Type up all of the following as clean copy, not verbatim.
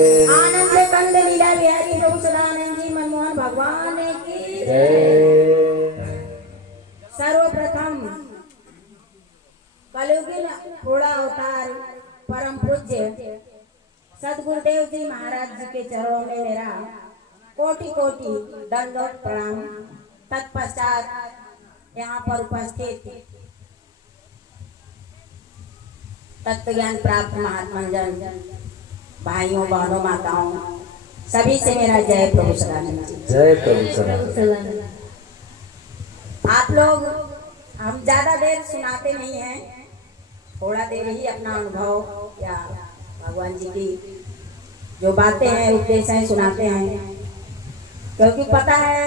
आनंद कंद लीला बिहारी प्रभु सदानंद जी मनमोहन भगवान की सर्वप्रथम कलयुगी थोड़ा अवतार परम पूज्य सदगुरुदेव जी महाराज जी के चरणों में मेरा कोटि कोटि दंडवत प्रणाम। तत्पश्चात यहाँ पर उपस्थित तत्व ज्ञान प्राप्त महात्मा जन भाइयों बहनों माताओं सभी से मेरा जय प्रभु सदानंद जी। जय प्रभु सदानंद। आप लोग हम ज्यादा देर सुनाते नहीं हैं, थोड़ा देर ही अपना अनुभव या भगवान जी की जो बातें हैं उपदेश हैं सुनाते हैं, क्योंकि पता है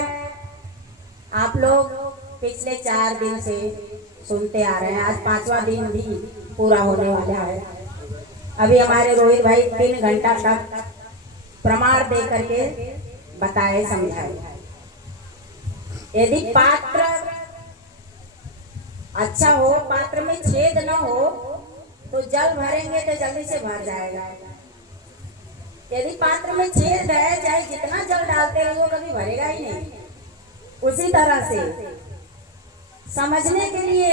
आप लोग पिछले 4 दिन से सुनते आ रहे हैं। आज 5वां दिन भी पूरा होने वाला है। अभी हमारे रोहित भाई 3 घंटा तक प्रमाण दे करके बताए समझाए। यदि पात्र अच्छा हो, पात्र में छेद न हो तो जल भरेंगे तो जल्दी से भर जाएगा। यदि पात्र में छेद है, चाहे जितना जल डालते रहो कभी भरेगा ही नहीं। उसी तरह से समझने के लिए,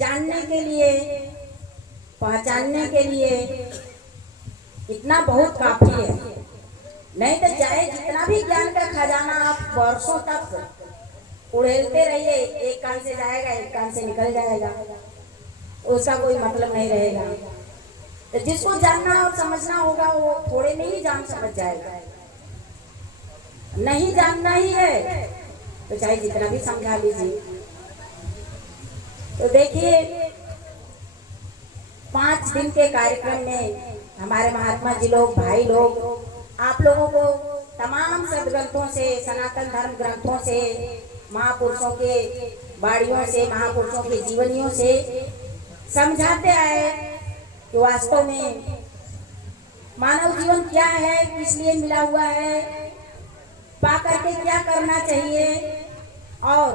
जानने के लिए, पहचानने के लिए इतना बहुत काफी है। नहीं तो चाहे जितना भी ज्ञान का खजाना आप वर्षों तक उड़ेलते रहिए, एक कान से जाएगा एक कान से निकल जाएगा, उसका कोई मतलब नहीं रहेगा। तो जिसको जानना और समझना होगा वो थोड़े में ही जान समझ जाएगा। नहीं जानना ही है तो चाहे जितना भी समझा लीजिए। तो देखिए 5 दिन के कार्यक्रम में हमारे महात्मा जी लोग, भाई लोग, आप लोगों को तमाम सदग्रंथों से, सनातन धर्म ग्रंथों से, महापुरुषों के बाणियों से, महापुरुषों के जीवनियों से समझाते आए कि वास्तव में मानव जीवन क्या है, किस लिए मिला हुआ है, पा करके क्या करना चाहिए। और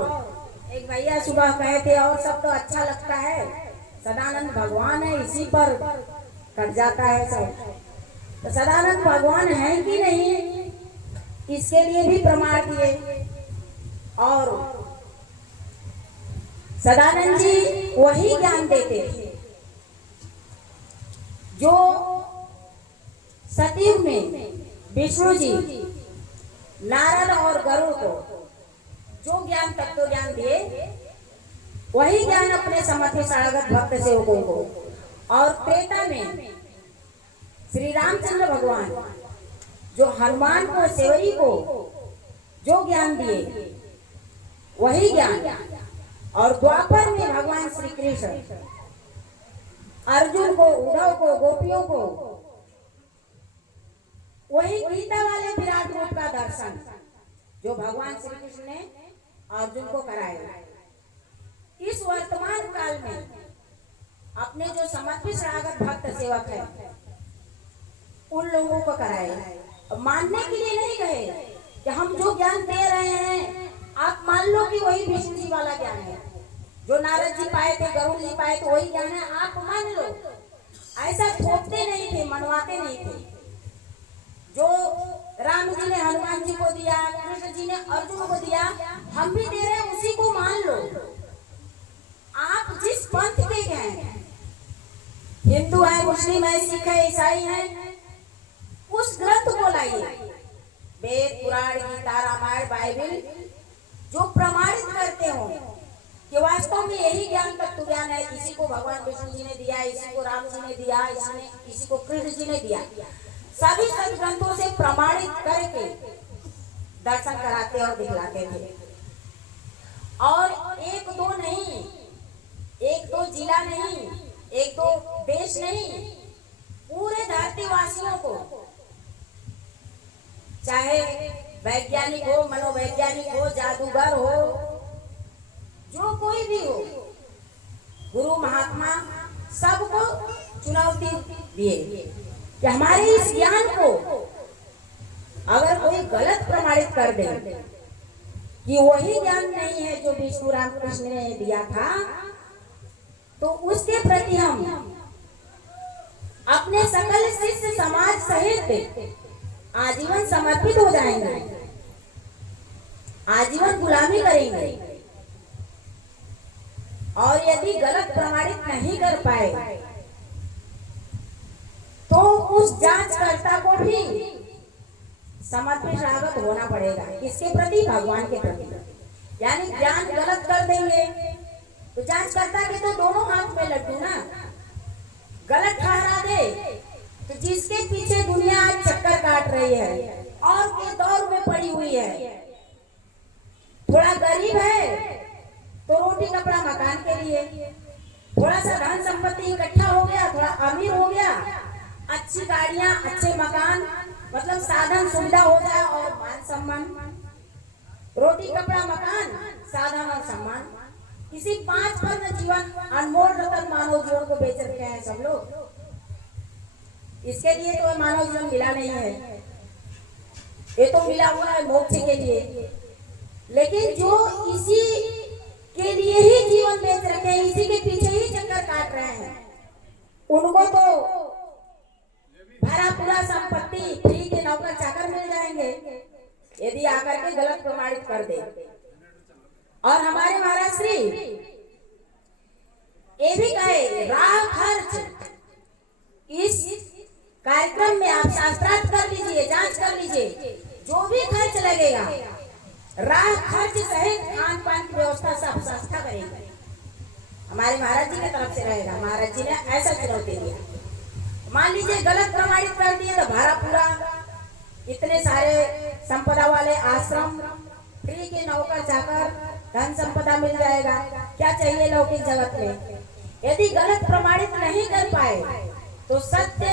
एक भैया सुबह कहे थे और सब तो अच्छा लगता है, सदानंद भगवान है इसी पर कट जाता है सब। तो सदानंद भगवान है कि नहीं इसके लिए भी प्रमाण दिए। और सदानंद जी वही ज्ञान देते थे जो सतयुग में विष्णु जी नारद और गरुड़ को जो ज्ञान तत्व ज्ञान दिए, वही ज्ञान अपने समर्थ शरणागत भक्त सेवकों को। और त्रेता में श्री रामचंद्र भगवान जो हनुमान को, सेवरी को जो ज्ञान दिए वही ज्ञान। और द्वापर में भगवान श्री कृष्ण अर्जुन को, उद्धव को, गोपियों को वही गीता वाले विराट रूप का दर्शन जो भगवान श्री कृष्ण ने अर्जुन को कराया। इस वर्तमान काल में अपने जो समर्पित शरणागत भक्त सेवक है उन लोगों को कराए। मानने के लिए नहीं कहे कि हम जो ज्ञान दे रहे हैं आप मान लो कि वही विष्णु जी वाला ज्ञान है, जो नारद जी पाए थे, गरुड़ जी पाए थे, वही ज्ञान है, आप मान लो। ऐसा थोपते नहीं थे, मनवाते नहीं थे। जो राम जी ने हनुमान जी को दिया, कृष्ण जी ने अर्जुन को दिया, हम भी दे रहे हैं, उसी को मान लो। आप जिस पंथ के हैं, हिंदू है, मुस्लिम है, सिख है, ईसाई है, उस ग्रंथ को लाइए। वेद, पुराण, गीता, रामायण, बाइबिल जो प्रमाणित करते हो कि वास्तव में यही ज्ञान तत्व ज्ञान है। किसी को भगवान विष्णु जी ने दिया, इसी को राम जी ने दिया, किसी को कृष्ण जी ने दिया। सभी सदग्रंथों से प्रमाणित करके दर्शन कराते और दिखलाते थे। और 1-2 नहीं, 1-2 जिला नहीं, 1-2 देश नहीं, पूरे धरतीवासियों को, चाहे वैज्ञानिक हो, मनोवैज्ञानिक हो, जादूगर हो, जो कोई भी हो, गुरु महात्मा सबको चुनौती दिए कि हमारे इस ज्ञान को अगर कोई गलत प्रमाणित कर दे कि वही ज्ञान नहीं है जो विष्णु राम कृष्ण ने दिया था, तो उसके प्रति हम अपने सकल शिष्य समाज सहित आजीवन समर्पित हो जाएंगे, आजीवन गुलामी करेंगे। और यदि गलत प्रमाणित नहीं कर पाए तो उस जांचकर्ता को भी समर्पित शरणागत होना पड़ेगा। किसके प्रति? भगवान के प्रति। यानी ज्ञान गलत कर देंगे तो जांचकर्ता के तो दोनों हाथ में लड्डू ना, गलत ठहरा दे तो जिसके पीछे दुनिया आज चक्कर काट रही है और के दौर में पड़ी हुई है, थोड़ा गरीब है तो रोटी कपड़ा मकान के लिए, थोड़ा सा धन संपत्ति इकट्ठा हो गया, थोड़ा अमीर हो गया, अच्छी गाड़ियां, अच्छे मकान, मतलब साधन सुविधा हो जाए और मान सम्मान, रोटी कपड़ा मकान, साधन और सम्मान, किसी 5 पल में जीवन, अनमोल रतन मानव जीवन को बेच रखे हैं सब लोग। इसके लिए तो मानव जीवन मिला नहीं है, ये तो मिला हुआ है मोक्ष के लिए। लेकिन जो इसी के लिए ही जीवन बेच रखे हैं, इसी के पीछे ही चक्कर काट रहे हैं, उनको तो भरा पूरा संपत्ति, फ्री के नौकर चाकर मिल जाएंगे यदि आकर के गलत प्रमाणित कर दे। और हमारे महाराज श्री ये भी कहे, राह खर्च इस कार्यक्रम में आप शास्त्रार्थ कर लीजिए, जांच कर लीजिए, जो भी खर्च लगेगा राह खर्च सहित खान पान की व्यवस्था सब संस्था करेगी, हमारे महाराज जी की तरफ से रहेगा। महाराज जी ने ऐसा चुनौती दिया। मान लीजिए गलत प्रमाणित कर दिए तो भाड़ा पूरा, इतने सारे संपदा वाले आश्रम, फ्री के नौकर चाकर, धन संपदा मिल जाएगा, क्या चाहिए लौकिक जगत में। यदि गलत प्रमाणित नहीं कर पाए तो सत्य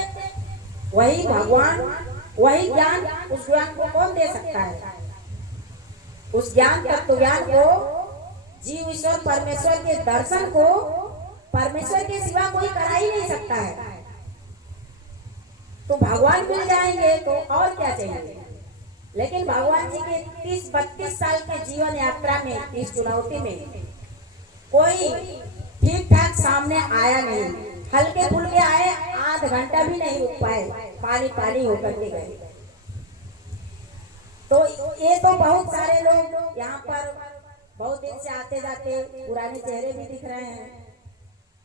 वही भगवान, वही ज्ञान, उस ज्ञान को कौन दे सकता है? उस ज्ञान, तत्व ज्ञान को, जीव ईश्वर परमेश्वर के दर्शन को परमेश्वर के सिवा कोई करा ही नहीं सकता है। तो भगवान मिल जाएंगे तो और क्या चाहिए। लेकिन भगवान जी के 30-32 साल के जीवन यात्रा में, इस चुनौती में कोई ठीक ठाक सामने आया नहीं, हल्के फुल्के आए, आध घंटा भी नहीं रुक पाए, पानी पानी होकर के गए। तो ये तो बहुत सारे लोग यहाँ पर बहुत दिन से आते जाते, पुराने चेहरे भी दिख रहे हैं,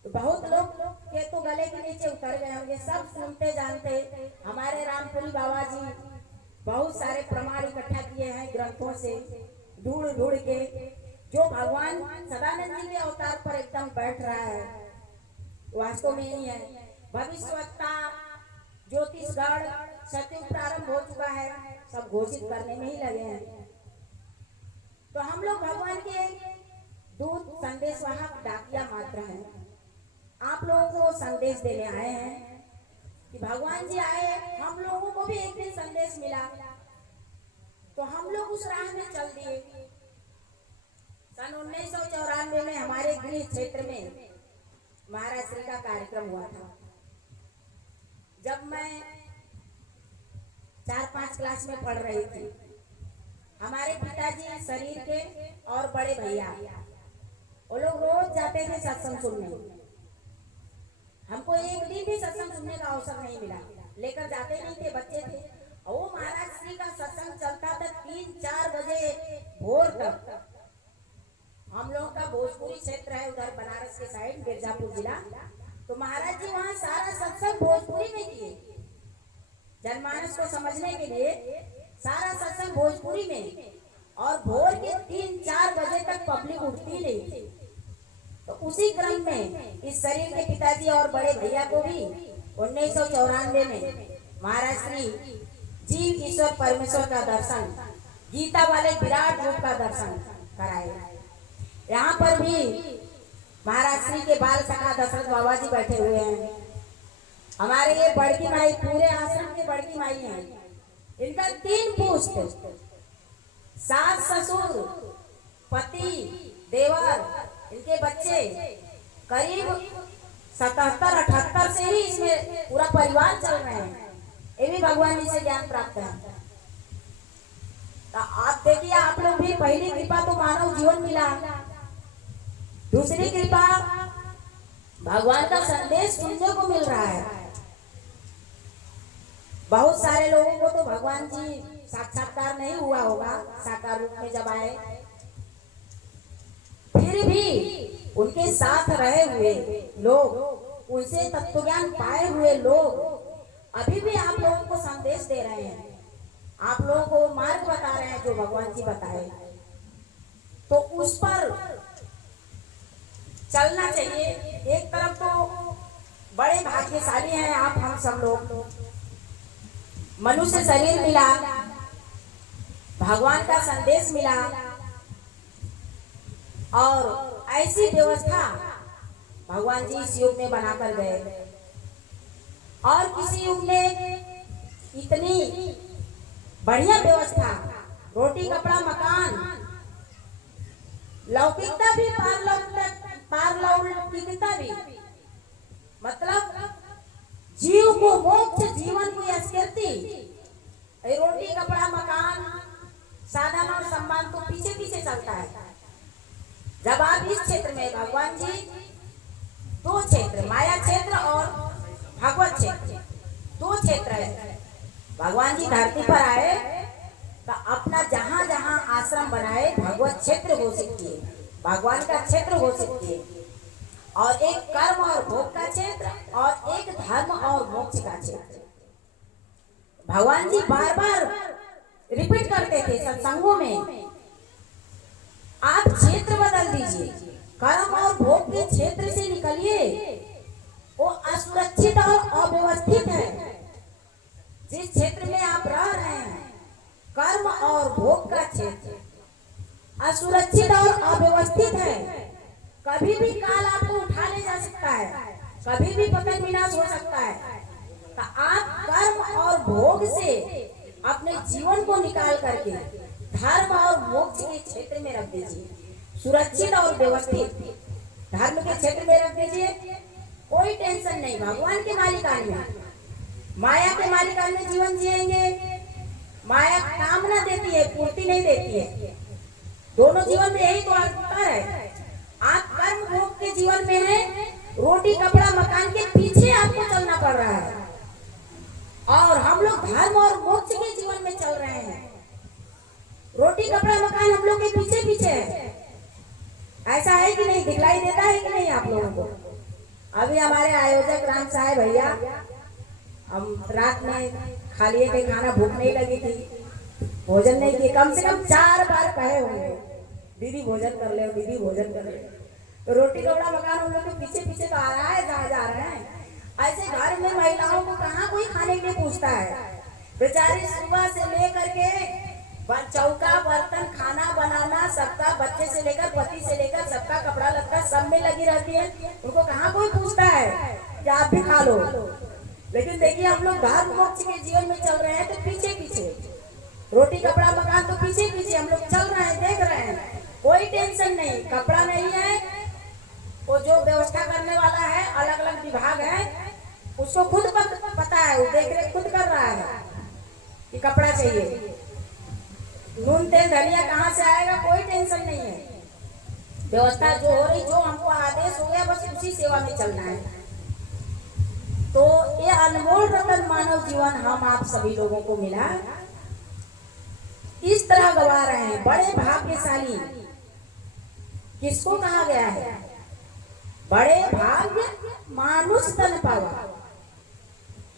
तो बहुत लोग के तो गले के नीचे उतर गए होंगे, सब सुनते जानते। हमारे रामपुरी बाबा जी बहुत सारे प्रमाण इकट्ठा किए हैं ग्रंथों से, ढूंढ ढूंढ के, जो भगवान सदानंद जी के अवतार पर एकदम बैठ रहा है, वास्तव में यही है। भविष्यवक्ता, ज्योतिषगढ़, सतयुग प्रारंभ हो चुका है, सब घोषित करने में ही लगे हैं। तो हम लोग भगवान के दूत, संदेशवाहक, डाकिया मात्र हैं। आप लोगों को संदेश देने आए हैं कि भगवान जी आए, हम लोगों को भी एक दिन संदेश मिला, तो हम लोग उस राह में चल दिए। सन 1994 में हमारे गृह क्षेत्र में महाराज श्री का कार्यक्रम हुआ था। जब मैं 4-5 क्लास में पढ़ रही थी, हमारे पिताजी शरीर के और बड़े भैया, वो लोग रोज जाते थे सत्संग सुनने। हमको एक दिन भी सत्संग सुनने का अवसर नहीं मिला, लेकर जाते नहीं थे, बच्चे थे। और वो महाराज श्री का सत्संग चलता था 3-4 बजे भोर तक। हम लोगों का भोजपुरी क्षेत्र है, उधर बनारस के साइड, मिर्जापुर जिला, तो महाराज जी वहाँ सारा सत्संग भोजपुरी में किए। जनमानस को समझने के लिए सारा सत्संग भोजपुरी में, और भोर के 3-4 बजे तक पब्लिक उठती नहीं थी। तो उसी क्रम में इस शरीर के पिताजी और बड़े भैया को भी 1994 में महाराज श्री जीव ईश्वर परमेश्वर का दर्शन, गीता वाले विराट रूप का दर्शन कराए। यहाँ पर भी महाराज श्री के बाल सखा दशरथ बाबा जी बैठे हुए हैं। हमारे ये बड़की माई, पूरे आश्रम की बड़की माई है। इनका 3 पुस्त, सास ससुर, पति, देवर, इनके बच्चे, करीब 77-78 से ही इसमें पूरा परिवार चल रहे हैं। ये भी भगवान जी से ज्ञान प्राप्त है। तो आप देखिए, आप लोग भी, पहली कृपा तो मानव जीवन मिला, दूसरी कृपा भगवान का संदेश सुनने को मिल रहा है। बहुत सारे लोगों को तो भगवान जी साक्षात्कार नहीं हुआ होगा साकार रूप में जब आए, फिर भी उनके साथ रहे हुए लोग, उनसे तत्व ज्ञान पाए हुए लोग अभी भी आप लोगों को संदेश दे रहे हैं, आप लोगों को मार्ग बता रहे हैं जो भगवान जी बताए, तो उस पर चलना चाहिए। एक तरफ तो बड़े भाग्यशाली हैं आप, हम सब लोग, मनुष्य शरीर मिला, भगवान का संदेश मिला, और ऐसी व्यवस्था भगवान जी इस युग में बनाकर गए। और किसी युग में इतनी बढ़िया व्यवस्था, रोटी कपड़ा मकान, लौकिकता भी पारलौकिकता भी, मतलब जीव को मोक्ष, जीवन को स्थिति, रोटी कपड़ा मकान साधन और सम्मान तो पीछे पीछे चलता है। जब आप इस क्षेत्र में, भगवान जी दो क्षेत्र, माया क्षेत्र और भगवत क्षेत्र, दो क्षेत्र है। भगवान जी धरती पर आए तो अपना जहां जहां आश्रम बनाए, भगवत क्षेत्र घोषित किए, भगवान का क्षेत्र घोषित किए, और एक कर्म और भोग का क्षेत्र और एक धर्म और मोक्ष का क्षेत्र। भगवान जी बार बार रिपीट करते थे सत्संगों में, आप क्षेत्र बदल दीजिए, कर्म और भोग के क्षेत्र से निकलिए, वो असुरक्षित और अव्यवस्थित है। जिस क्षेत्र में आप रह रहे हैं, कर्म और भोग का क्षेत्र असुरक्षित और अव्यवस्थित है। कभी भी काल आपको उठा ले जा सकता है, कभी भी पतन विनाश हो सकता है। तो आप कर्म और भोग से अपने जीवन को निकाल करके धर्म और मोक्ष के क्षेत्र में रख दीजिए, सुरक्षित और व्यवस्थित धर्म के क्षेत्र में रख दीजिए। कोई टेंशन नहीं, भगवान के मालिकान में, माया के मालिकान में जीवन जिएंगे। माया कामना देती है, पूर्ति नहीं देती है। दोनों जीवन में यही तो अंतर है। आप कर्म भोग के जीवन में है, रोटी कपड़ा मकान के पीछे आपको चलना पड़ रहा है, और हम लोग धर्म और मोक्ष के जीवन में चल रहे हैं। रोटी कपड़ा मकान हम लोग के पीछे पीछे है। ऐसा है कि नहीं, दिखलाई देता है कि नहीं आप लोगों को? अभी हमारे आयोजक राम साहब भैया, हम रात में खा लिए थे खाना, भूख नहीं लगी थी, भोजन नहीं किए, कम से कम 4 बार कहे होंगे दीदी भोजन कर ले, दीदी भोजन कर ले। तो रोटी कपड़ा मकान हम लोग के पीछे पीछे तो आ रहा है, जहाँ जा रहे हैं। ऐसे घर में महिलाओं को कहाँ कोई खाने के लिए पूछता है। बेचारी सुबह से लेकर के चौका बर्तन खाना बनाना, सबका, बच्चे से लेकर पति से लेकर सबका कपड़ा लत्ता सब में लगी रहती है। उनको कहाँ कोई पूछता है कि आप भी खा लो। लेकिन देखिए हम लोग धर्म मोक्ष के जीवन में चल रहे हैं तो पीछे पीछे, रोटी कपड़ा मकान तो पीछे पीछे हम लोग चल रहे हैं, देख रहे हैं। कोई टेंशन नहीं, कपड़ा नहीं है, वो जो व्यवस्था करने वाला है, अलग अलग विभाग है, उसको खुद पता है, वो देख रेख खुद कर रहा है कि कपड़ा चाहिए, नून तेल धनिया कहाँ से आएगा, कोई टेंशन नहीं है। व्यवस्था जो हो रही, जो हमको आदेश हो गया, बस उसी सेवा में चलना है। तो ये अनमोल रतन मानव जीवन हम आप सभी लोगों को मिला, इस तरह गवा रहे हैं। बड़े भाग्यशाली किसको कहा गया है? बड़े भाग्य मानुष तन पावा,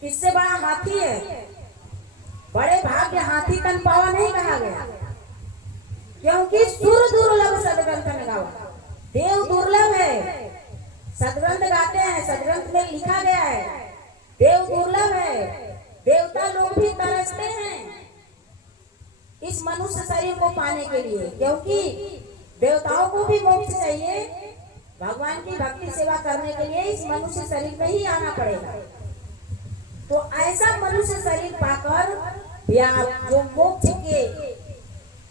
इससे बड़ा हाथी है। बड़े भाग्य हाथी तन पावा नहीं कहा गया, क्योंकि सुर दुर्लभ सदग्रंथ में गावा, देव दुर्लभ है। सदग्रंथ गाते हैं, सदग्रंथ में लिखा गया है देव दुर्लभ है, देवता लोग भी तरसते हैं इस मनुष्य शरीर को पाने के लिए, क्योंकि देवताओं को भी मोक्ष चाहिए। भगवान की भक्ति सेवा करने के लिए इस मनुष्य शरीर में ही आना पड़ेगा। तो ऐसा मनुष्य शरीर पाकर जो मोक्ष के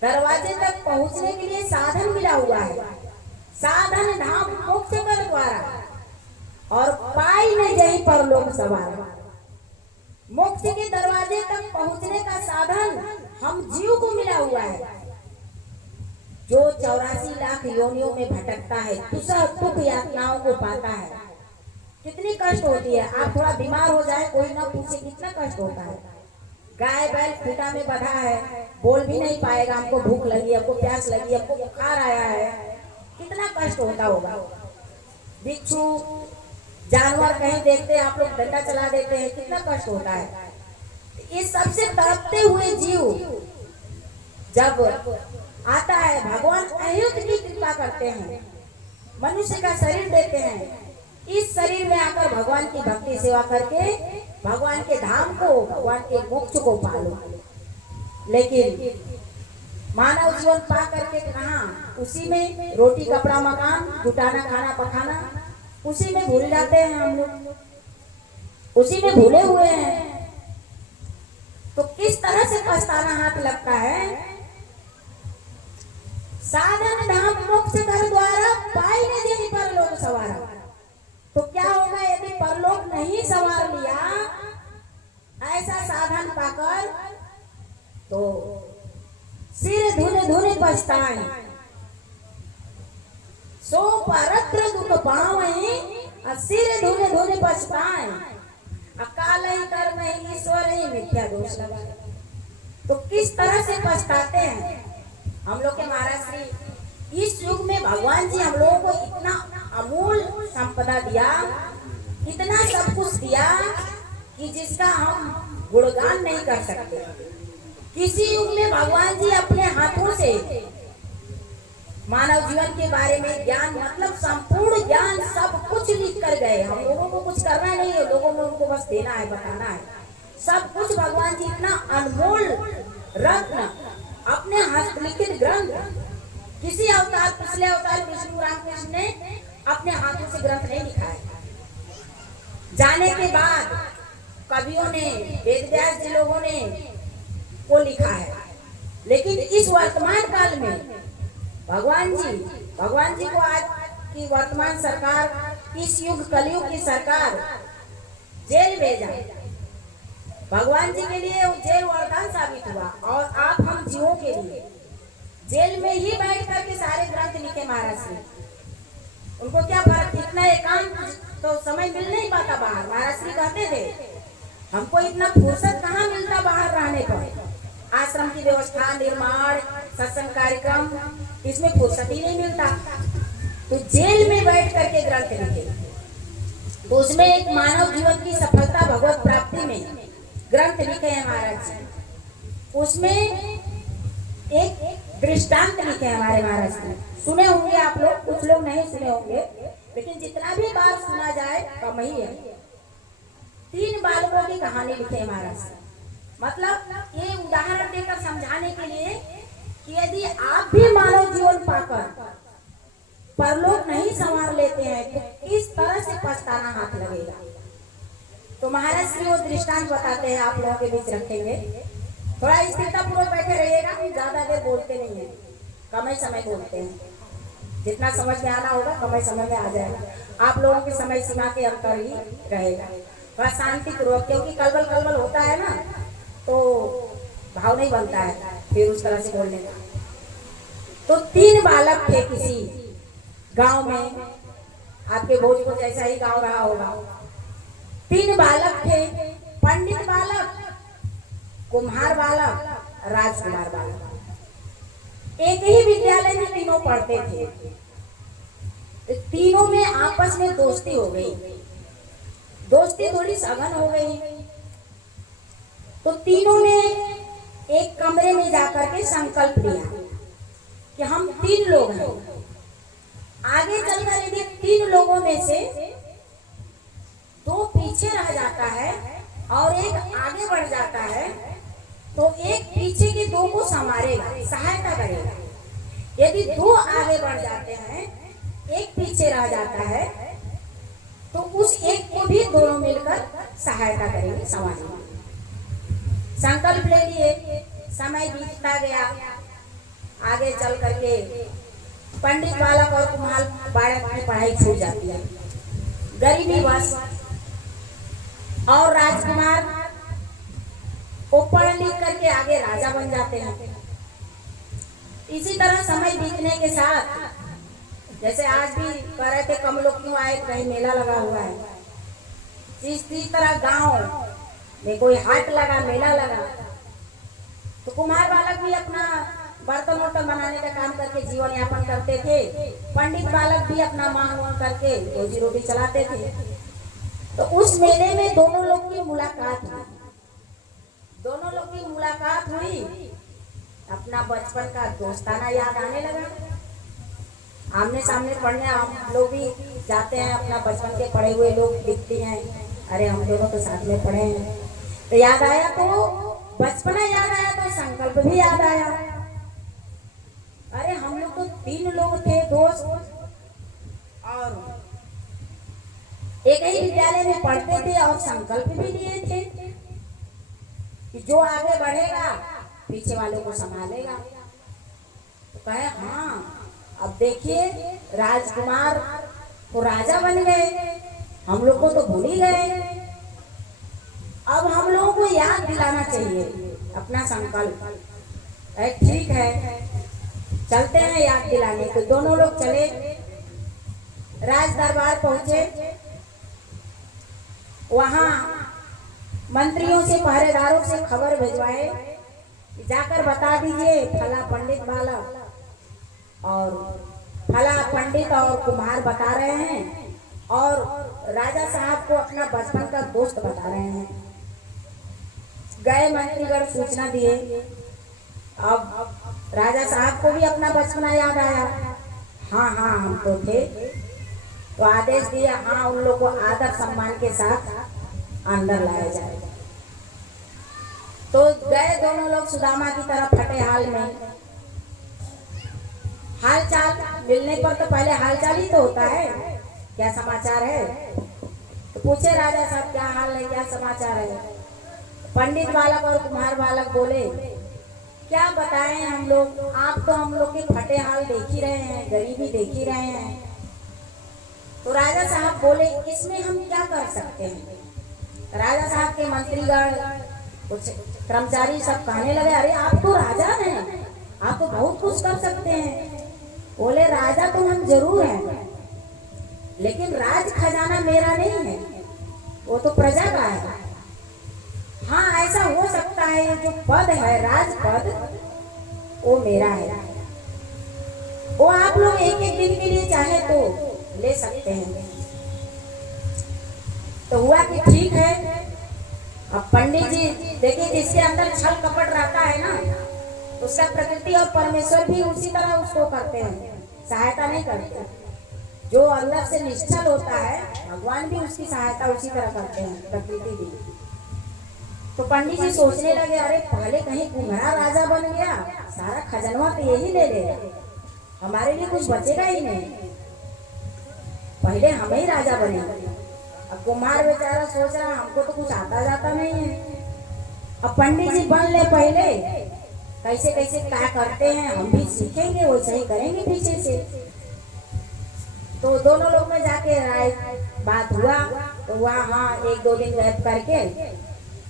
दरवाजे तक पहुंचने के लिए साधन मिला हुआ है, साधन धाम मोक्ष कर द्वारा, और पाई न जहीं पर लोग सवार। मोक्ष के दरवाजे तक पहुंचने का साधन हम जीव को मिला हुआ है, जो 84 लाख योनियों में भटकता है, दुख यातनाओं को पाता है। कितनी कष्ट होती है। आप थोड़ा बीमार हो जाए, कोई ना पूछे, कितना कष्ट होता है। गाय बैल खूंटा में बंधा है, बोल भी नहीं पाएगा, हमको भूख लगी, हमको प्यास लगी, हमको बुखार आया है, कितना कष्ट होता होगा। बिच्छू जानवर कहीं देखते आप लोग डंडा चला देते हैं, कितना कष्ट होता है। ये सबसे तड़पते हुए जीव जब आता है, भगवान अयुत की कृपा करते हैं, मनुष्य का शरीर देते हैं। इस शरीर में आकर भगवान की भक्ति सेवा करके भगवान के धाम को, भगवान के मोक्ष को पालो। लेकिन मानव जीवन पा करके कहाँ, उसी में रोटी कपड़ा मकान जुटाना, खाना पकाना, उसी में भूल जाते हैं हम लोग, उसी में भूले हुए हैं। तो किस तरह से पछताना हाथ लगता है। साधन धाम मोक्ष कर द्वारा पाई न जिन परलोक सवारा। तो क्या होगा यदि परलोक नहीं सवार लिया ऐसा साधन पाकर, तो सिर धुन धुन पछताए, सो परत्र दुख पावै, सिर धुन धुन पछताए, अकाल ही कर्म ही ईश्वर ही मिथ्या दोष लगाए। तो किस तरह से पछताते हैं हम लोग के महाराज श्री। इस युग में भगवान जी हम लोगों को इतना अमूल संपदा दिया, इतना सब कुछ दिया कि जिसका हम गुणगान नहीं कर सकते। किसी युग में भगवान जी अपने हाथों से मानव जीवन के बारे में ज्ञान, मतलब संपूर्ण ज्ञान सब कुछ लिख कर गए। हम लोगों को कुछ करना नहीं है, लोगों में उनको बस देना है, बताना है। सब कुछ भगवान जी इतना अनमोल रत्न, अपने हस्तलिखित ग्रंथ, किसी अवतार, पिछले अवतार विष्णु रामकृष्ण ने अपने हाथों से ग्रंथ नहीं लिखा है। जाने के बाद कवियों ने, वेद व्यास जी लोगों ने वो लिखा है। लेकिन इस वर्तमान काल में भगवान जी को आज की वर्तमान सरकार, इस युग कलयुग की सरकार जेल भेजा। भगवान जी के लिए वो जेल वरदान साबित हुआ, और आप हम जीवों के लिए जेल में ही बैठ करके सारे ग्रंथ लिखे महाराज श्री। उनको क्या फर्क, इतना एकांत तो समय मिल नहीं पाता बाहर। महाराज श्री कहते थे हमको इतना फुर्सत कहाँ मिलता बाहर रहने पर। आश्रम की व्यवस्था, निर्माण, सत्संग कार्यक्रम, इसमें फुर्सत ही नहीं मिलता। तो जेल में बैठ करके ग्रंथ लिखे, तो उसमें एक मानव जीवन की सफलता भगवत प्राप्ति में ग्रंथ लिखे हैं महाराज जी। उसमें एक दृष्टांत लिखे हैं हमारे महाराज जी। सुने होंगे आप लोग, कुछ लोग नहीं सुने होंगे, लेकिन जितना भी बार सुना जाए कम ही है। 3 बालकों की कहानी लिखे हैं महाराज जी। मतलब ये उदाहरण देकर समझाने के लिए कि यदि आप भी मानव जीवन पाकर परलोक नहीं संवार लेते हैं तो किस तरह से पछताना हाथ लगेगा। तो महाराज श्री वो दृष्टांत बताते हैं, आप लोगों के बीच रखेंगे। थोड़ा स्थिरता पूर्वक बैठे रहिएगा, हम ज्यादा देर बोलते नहीं है, कम ही समय बोलते हैं। जितना समझ में आना होगा कम ही समय में आ जाएगा। आप लोगों की समय सीमा के अंतर ही रहेगा। थोड़ा शांति पूर्वक, क्योंकि कलबल होता है ना, तो भाव नहीं बनता है फिर उस तरह से बोलने का। तो 3 बालक थे किसी गांव में, आपके भोजपुर जैसा ही गांव रहा होगा। 3 बालक थे, पंडित बालक, कुम्हार बालक, राजकुमार बालक। एक ही विद्यालय में तीनों पढ़ते थे। तीनों में आपस में दोस्ती हो गई, दोस्ती थोड़ी सघन हो गई। तो तीनों ने एक कमरे में जाकर के संकल्प लिया कि हम 3 लोग हैं। आगे चलकर यदि 3 लोगों में से 2 पीछे रह जाता है और एक आगे बढ़ जाता है, तो एक पीछे के 2 को संभालेगा, सहायता करेगा। यदि 2 आगे बढ़ जाते हैं, एक पीछे रह जाता है, तो उस एक को भी दोनों मिलकर सहायता करेंगे, संभालेंगे। संकल्प ले लिए, समय बीतता गया। आगे चल करके पंडित बालक और कुम्हार बालक की पढ़ाई छूट जाती है, गरीबी बस। और राजकुमार वो पढ़ लिख करके आगे राजा बन जाते हैं। इसी तरह समय बीतने के साथ, जैसे आज भी कह रहे थे कम लोग क्यों आए, कहीं मेला लगा हुआ है, इसी तरह गांव में कोई हाट लगा, मेला लगा, कुम्हार बालक भी अपना बर्तन वर्तन बनाने का काम करके जीवन यापन करते थे। पंडित बालक भी अपना मांग वांग करके रोजी रोटी चलाते थे। तो उस मेले में दोनों लोग की मुलाकात हुई। दोनों लोग की मुलाकात हुई, अपना बचपन का दोस्ताना याद आने लगा। आमने सामने पढ़ने हम लोग भी जाते हैं, अपना बचपन के पढ़े हुए लोग दिखते हैं, अरे हम दोनों तो साथ में पढ़े हैं। तो याद आया, तो बचपना याद आया, तो संकल्प भी याद आया। अरे हम लोग तो 3 लोग थे दोस्त, और एक ही विद्यालय में पढ़ते थे, और संकल्प भी लिए थे कि जो आगे बढ़ेगा पीछे वालों को संभालेगा। तो कहे हाँ, अब देखिए राजकुमार तो राजा बन गए, हम लोग को तो भूल ही गए। अब हम लोगों को याद दिलाना चाहिए अपना संकल्प। ठीक है, चलते हैं याद दिलाने। तो दोनों लोग चले, राज दरबार पहुंचे। वहां मंत्रियों से, पहरेदारों से खबर भिजवाए, जाकर बता दीजिए फला पंडित बालक और फला पंडित और कुम्हार बता रहे हैं, और राजा साहब को अपना बचपन का दोस्त बता रहे हैं। गए मंत्रीगण, सूचना दिए। अब राजा साहब को भी अपना बचपना याद आया। हाँ हाँ, हम तो थे। तो आदेश दिया, हाँ उन लोगों को आदर सम्मान के साथ अंदर लाया जाए। तो गए दोनों लोग सुदामा की तरफ फटे हाल में। हाल चाल मिलने पर तो पहले हाल चाल ही तो होता है, क्या समाचार है। तो पूछे राजा साहब क्या हाल है, क्या समाचार है। पंडित बालक और कुम्हार बालक बोले, क्या बताएं हम लोग, आप तो हम लोग के फटे हाल देख ही रहे हैं, गरीबी देख ही रहे हैं। तो राजा साहब बोले, इसमें हम क्या कर सकते हैं। राजा साहब के मंत्रीगण, कुछ कर्मचारी सब कहने लगे, अरे आप तो राजा हैं, आप तो बहुत कुछ कर सकते हैं। बोले, राजा तो हम जरूर हैं, लेकिन राज खजाना मेरा नहीं है, वो तो प्रजा का है। हाँ ऐसा हो सकता है, जो पद है राजपद, वो मेरा है, वो आप लोग एक एक दिन के लिए चाहे तो ले सकते हैं। तो हुआ कि ठीक है। अब पंडित जी देखिए, जिसके अंदर छल कपट रहता है ना, उसका प्रकृति और परमेश्वर भी उसी तरह उसको करते हैं, सहायता नहीं करते। जो अंदर से निश्चल होता है, भगवान भी उसकी सहायता उसी तरह करते हैं, प्रकृति भी। तो पंडित जी सोचने लगे, अरे पहले कहीं कुम्हारा राजा बन गया, सारा खजनवा तो यही ले लेगा, हमारे लिए कुछ बचेगा ही नहीं, पहले हम ही राजा बने। अब कुम्हार बेचारा सोच रहा, हमको तो कुछ आता जाता नहीं है, अब पंडित जी बन ले पहले, कैसे कैसे क्या करते हैं हम भी सीखेंगे, वैसे ही करेंगे पीछे से। तो दोनों लोग में जाके राय बात हुआ। तो वहाँ हाँ 1-2 दिन गैप करके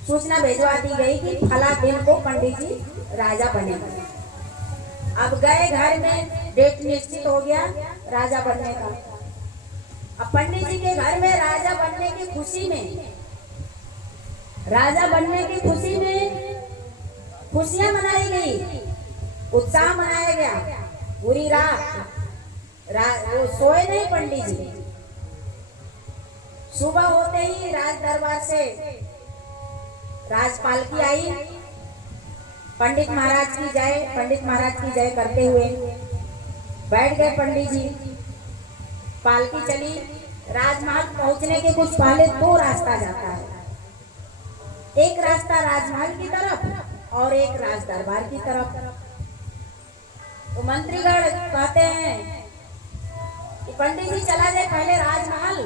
सूचना भिजवा दी गई कि फला दिन को पंडित जी राजा बनेंगे। अब गए घर में, डेट निश्चित हो गया राजा बनने का। अब पंडित जी के घर में राजा बनने की खुशी में, राजा बनने की खुशी में खुशियां मनाई गई, उत्साह मनाया गया। पूरी रात वो सोए नहीं पंडित जी। सुबह होते ही राज दरबार से राजपालकी आई, पंडित महाराज की जय, पंडित महाराज की जय करते हुए बैठ गए पंडित जी। पालकी चली। राजमहल पहुंचने के कुछ पहले 2 रास्ता जाता है, एक रास्ता राजमहल की तरफ और एक राज दरबार की तरफ। तो मंत्रीगण कहते हैं कि पंडित जी चला जाए पहले राजमहल,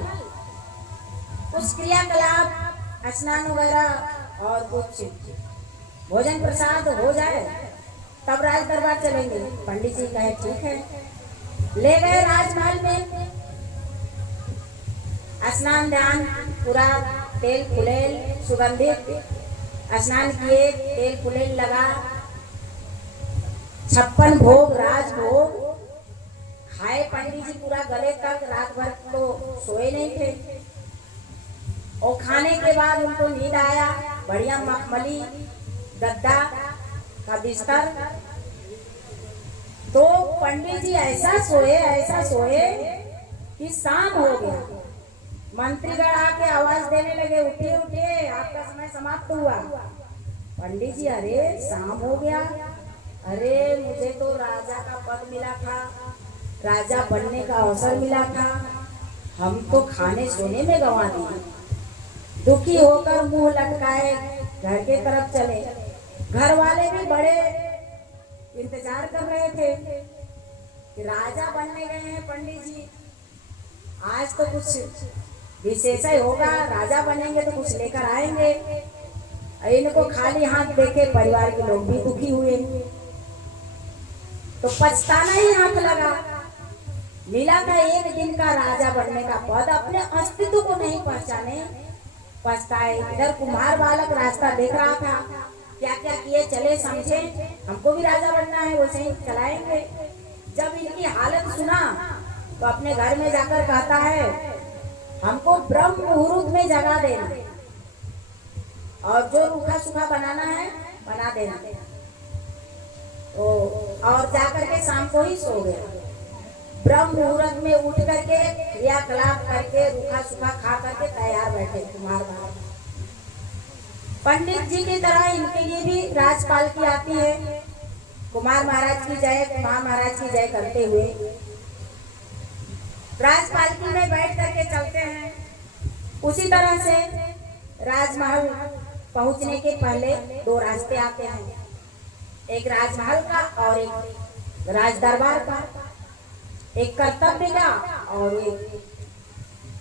कुछ क्रियाकलाप, स्नान वगैरह और कुछ भोजन प्रसाद हो जाए, तब राज दरबार चलेंगे। पंडित जी कहे ठीक है। ले गए राजमहल में, स्नान ध्यान पूरा, तेल फुलेल सुगंधित स्नान किए, तेल फुलेल लगा, 56 भोग राजभोग खाए पंडित जी पूरा गले तक। रात भर तो सोए नहीं थे, और खाने के बाद उनको नींद आया। बढ़िया मखमली गद्दा का बिस्तर। तो पंडित जी ऐसा सोए कि शाम हो गया। मंत्रीगण आके आवाज देने लगे, उठिए उठिए, आपका समय समाप्त हुआ। पंडित जी, अरे शाम हो गया, अरे मुझे तो राजा का पद मिला था, राजा बनने का अवसर मिला था, हम तो खाने सोने में गंवा दिए। दुखी होकर मुंह लटकाए घर के तरफ चले। घर वाले भी बड़े इंतजार कर रहे थे कि राजा बनने गए हैं पंडित जी, आज तो कुछ विशेष ही होगा, राजा बनेंगे तो कुछ लेकर आएंगे। इनको खाली हाथ देखे परिवार के लोग भी दुखी हुए। तो पछताना ही हाथ लगा। मिला था एक दिन का राजा बनने का पद, अपने अस्तित्व को नहीं पहचाने, पछताए। इधर कुम्हार बालक रास्ता देख रहा था, क्या क्या किए चले समझे, हमको भी राजा बनना है, वैसे ही चलाएंगे। जब इनकी हालत सुना तो अपने घर में जाकर कहता है, हमको ब्रह्म मुहूर्त में जगा देना और जो रूखा सूखा बनाना है बना देना। तो और जाकर के शाम को ही सो गया। ब्रह्म मुहूर्त में उठ करके क्रियाकलाप करके रूखा सूखा खा करके तैयार बैठे कुमार बालक। पंडित जी की तरह इनके लिए भी राजपालकी आती है, कुमार महाराज की जय, कुमार महाराज की जय करते हुए राजपालकी में बैठ करके चलते हैं। उसी तरह से राजमहल पहुंचने के पहले दो रास्ते आते हैं, एक राजमहल का और एक राज दरबार का, एक कर्तव्य का और एक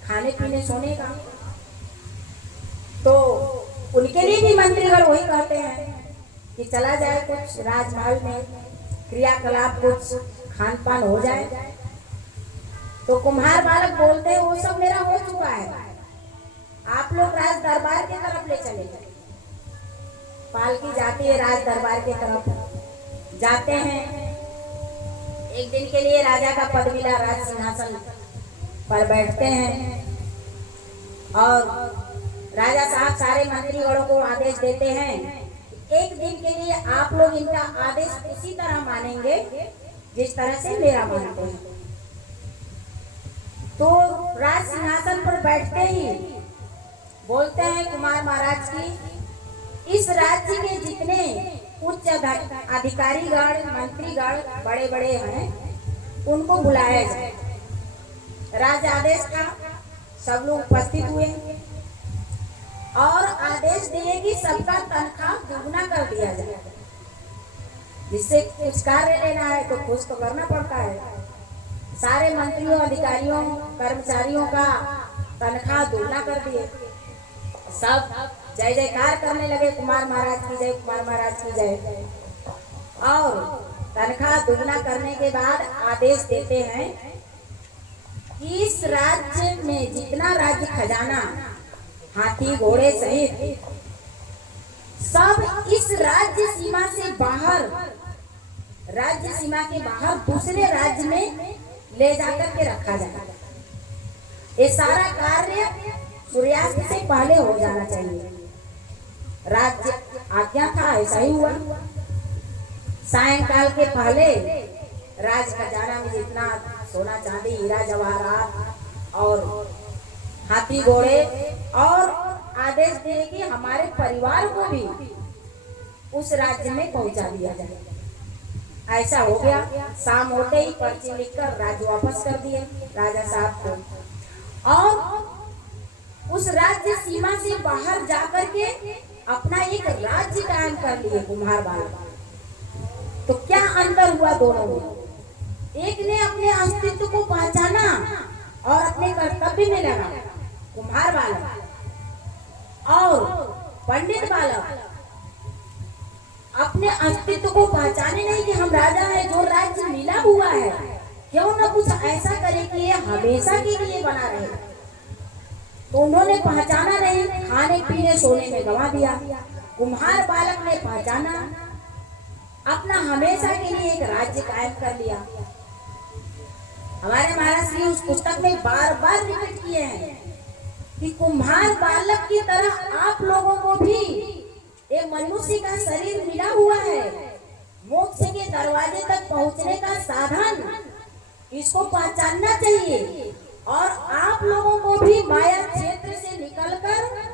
खाने पीने सोने का। तो उनके लिए भी मंत्रीगण वही कहते हैं कि चला जाए कुछ राजमहल में क्रियाकलाप, कुछ खान पान हो जाए। तो कुम्हार बालक बोलते हैं, वो सब मेरा हो चुका है, आप लोग राज दरबार की तरफ ले चले। पालकी जाती है राज दरबार की तरफ, जाते हैं। एक दिन के लिए राजा का पद मिला, राज सिंहासन पर बैठते हैं और राजा साहब सारे मंत्रीगणों को आदेश देते हैं, एक दिन के लिए आप लोग इनका आदेश उसी तरह मानेंगे जिस तरह से मेरा मानते हैं। तो राज सिंहासन पर बैठते ही बोलते हैं कुमार महाराज की, इस राज्य के जितने उच्च अधिकारीगण, मंत्रीगण बड़े बड़े हैं, उनको बुलाया जाए। राज आदेश था, सब लोग उपस्थित हुए और आदेश दिए कि सबका तनख्वाह दुगना कर दिया जाए। जिससे कुछ कार्य लेना है तो कुछ तो करना पड़ता है। सारे मंत्रियों, अधिकारियों, कर्मचारियों का तनख्वाह दुगना कर दिए। सब जय जयकार करने लगे, कुमार महाराज की जय, कुमार महाराज की जय। और तनख्वाह दुगना करने के बाद आदेश देते हैं कि इस राज्य में जितना राज्य खजाना, हाथी घोड़े सहित सब इस राज्य सीमा से बाहर, राज्य सीमा के बाहर दूसरे राज्य में ले जाकर के रखा जाए। ये सारा कार्य सूर्यास्त से पहले हो जाना चाहिए। राज्य आज्ञा था, ऐसा ही हुआ। सायंकाल के पहले राज खजाना में जितना सोना चांदी, हीरा जवाहरात और हाथी घोड़े, और आदेश दिए कि हमारे परिवार को भी उस राज्य में पहुंचा दिया जाए। ऐसा हो गया। शाम होते ही पर्ची लिखकर राज्य वापस कर दिए राजा साहब को, और उस राज्य सीमा से बाहर जाकर के अपना एक राज्य कायम कर लिए कुम्हार बालक। तो क्या अंतर हुआ दोनों में? एक ने अपने अस्तित्व को पहचाना और अपने कर्तव्य में लगा, कुम्हार बालक, और पंडित बालक अपने अस्तित्व को पहचाने नहीं कि हम राजा हैं, जो राज्य मिला हुआ है क्यों न कुछ ऐसा करे कि ये हमेशा के लिए बना रहे। तो उन्होंने पहचाना नहीं, खाने पीने सोने में गंवा दिया। कुम्हार बालक ने पहचाना, अपना हमेशा के लिए एक राज्य कायम कर लिया। हमारे महाराज श्री उस पुस्तक में बार बार रिपीट किए हैं कि कुम्हार बालक की तरह आप लोगों को भी एक मनुष्य का शरीर मिला हुआ है, दरवाजे तक पहुंचने का साधन, इसको पहचानना चाहिए। और आप लोगों को भी माया क्षेत्र से निकलकर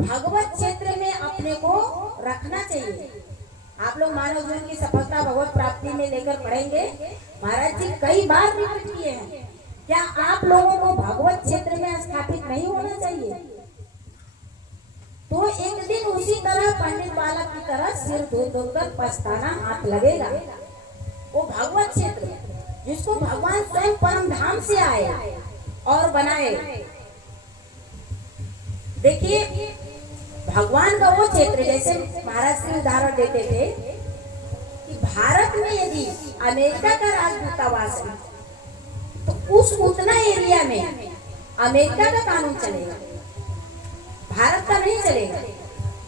भगवत क्षेत्र में अपने को रखना चाहिए। आप लोग मानव जीवन की सफलता भगवत प्राप्ति में लेकर पढ़ेंगे। महाराज जी कई बार रिपीट किए हैं, क्या आप लोगों को भगवत क्षेत्र में स्थापित नहीं होना चाहिए? तो एक दिन उसी तरह पंडित बालक की तरह सिर धो कर पछताना हाथ लगेगा। वो भगवत क्षेत्र जिसको भगवान स्वयं परम धाम से आए और बनाए। देखिए भगवान का वो क्षेत्र, जैसे महाराज श्री उदाहरण देते थे कि भारत में यदि अमेरिका का राजदूतावास है तो उस उतना एरिया में अमेरिका का कानून चलेगा, भारत का नहीं चलेगा।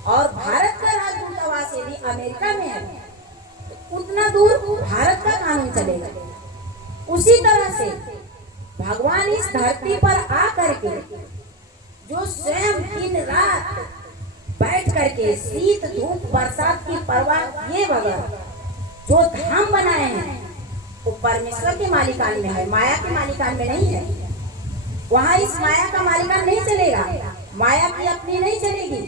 और भारत का राजदूतावास यदि अमेरिका में है तो उतना दूर भारत का कानून चलेगा। उसी तरह से भगवान इस धरती पर आ करके जो स्वयं दिन रात बैठ करके शीत धूप बरसात की परवाह किए बगैर जो धाम बनाए हैं वो परमेश्वर के मालिकान में है, माया के मालिकान में नहीं है। वहां इस माया का मालिकान नहीं चलेगा, माया की अपनी नहीं चलेगी,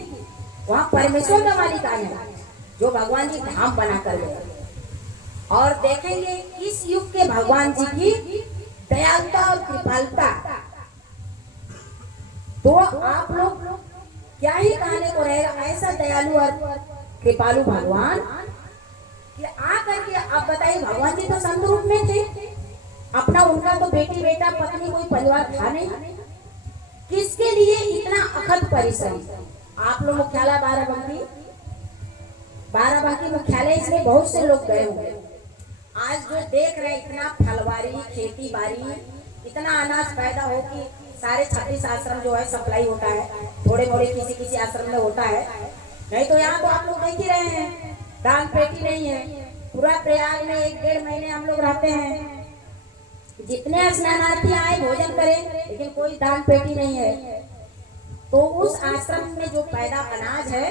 वहां परमेश्वर का मालिकान है जो भगवान जी धाम बना कर गए। और देखेंगे इस युग के भगवान जी की दयालुता और कृपालुता, तो आप लोग क्या ही कहने को रहेगा। ऐसा दयालु और कृपालु भगवान कि आ करके आप बताइए, भगवान जी तो संत रूप में थे, अपना उनका तो बेटी बेटा पत्नी कोई परिवार था नहीं, किसके लिए इतना अखद परिश्रम। आप लोग मुख्यालय बाराबंकी मुख्यालय, इसमें बहुत से लोग गए होंगे। आज जो देख रहे इतना फलवारी खेती बाड़ी, इतना अनाज पैदा हो कि सारे 36 आश्रम जो है सप्लाई होता है, थोड़े मोड़े किसी किसी आश्रम में होता है, नहीं तो यहाँ तो आप लोग देख ही रहे हैं दान पेटी नहीं है। पूरा प्रयाग में 1-1.5 महीने हम लोग रहते हैं, जितने स्नानार्थी आए भोजन करें, लेकिन कोई दान पेटी नहीं है। तो उस आश्रम में जो पैदा अनाज है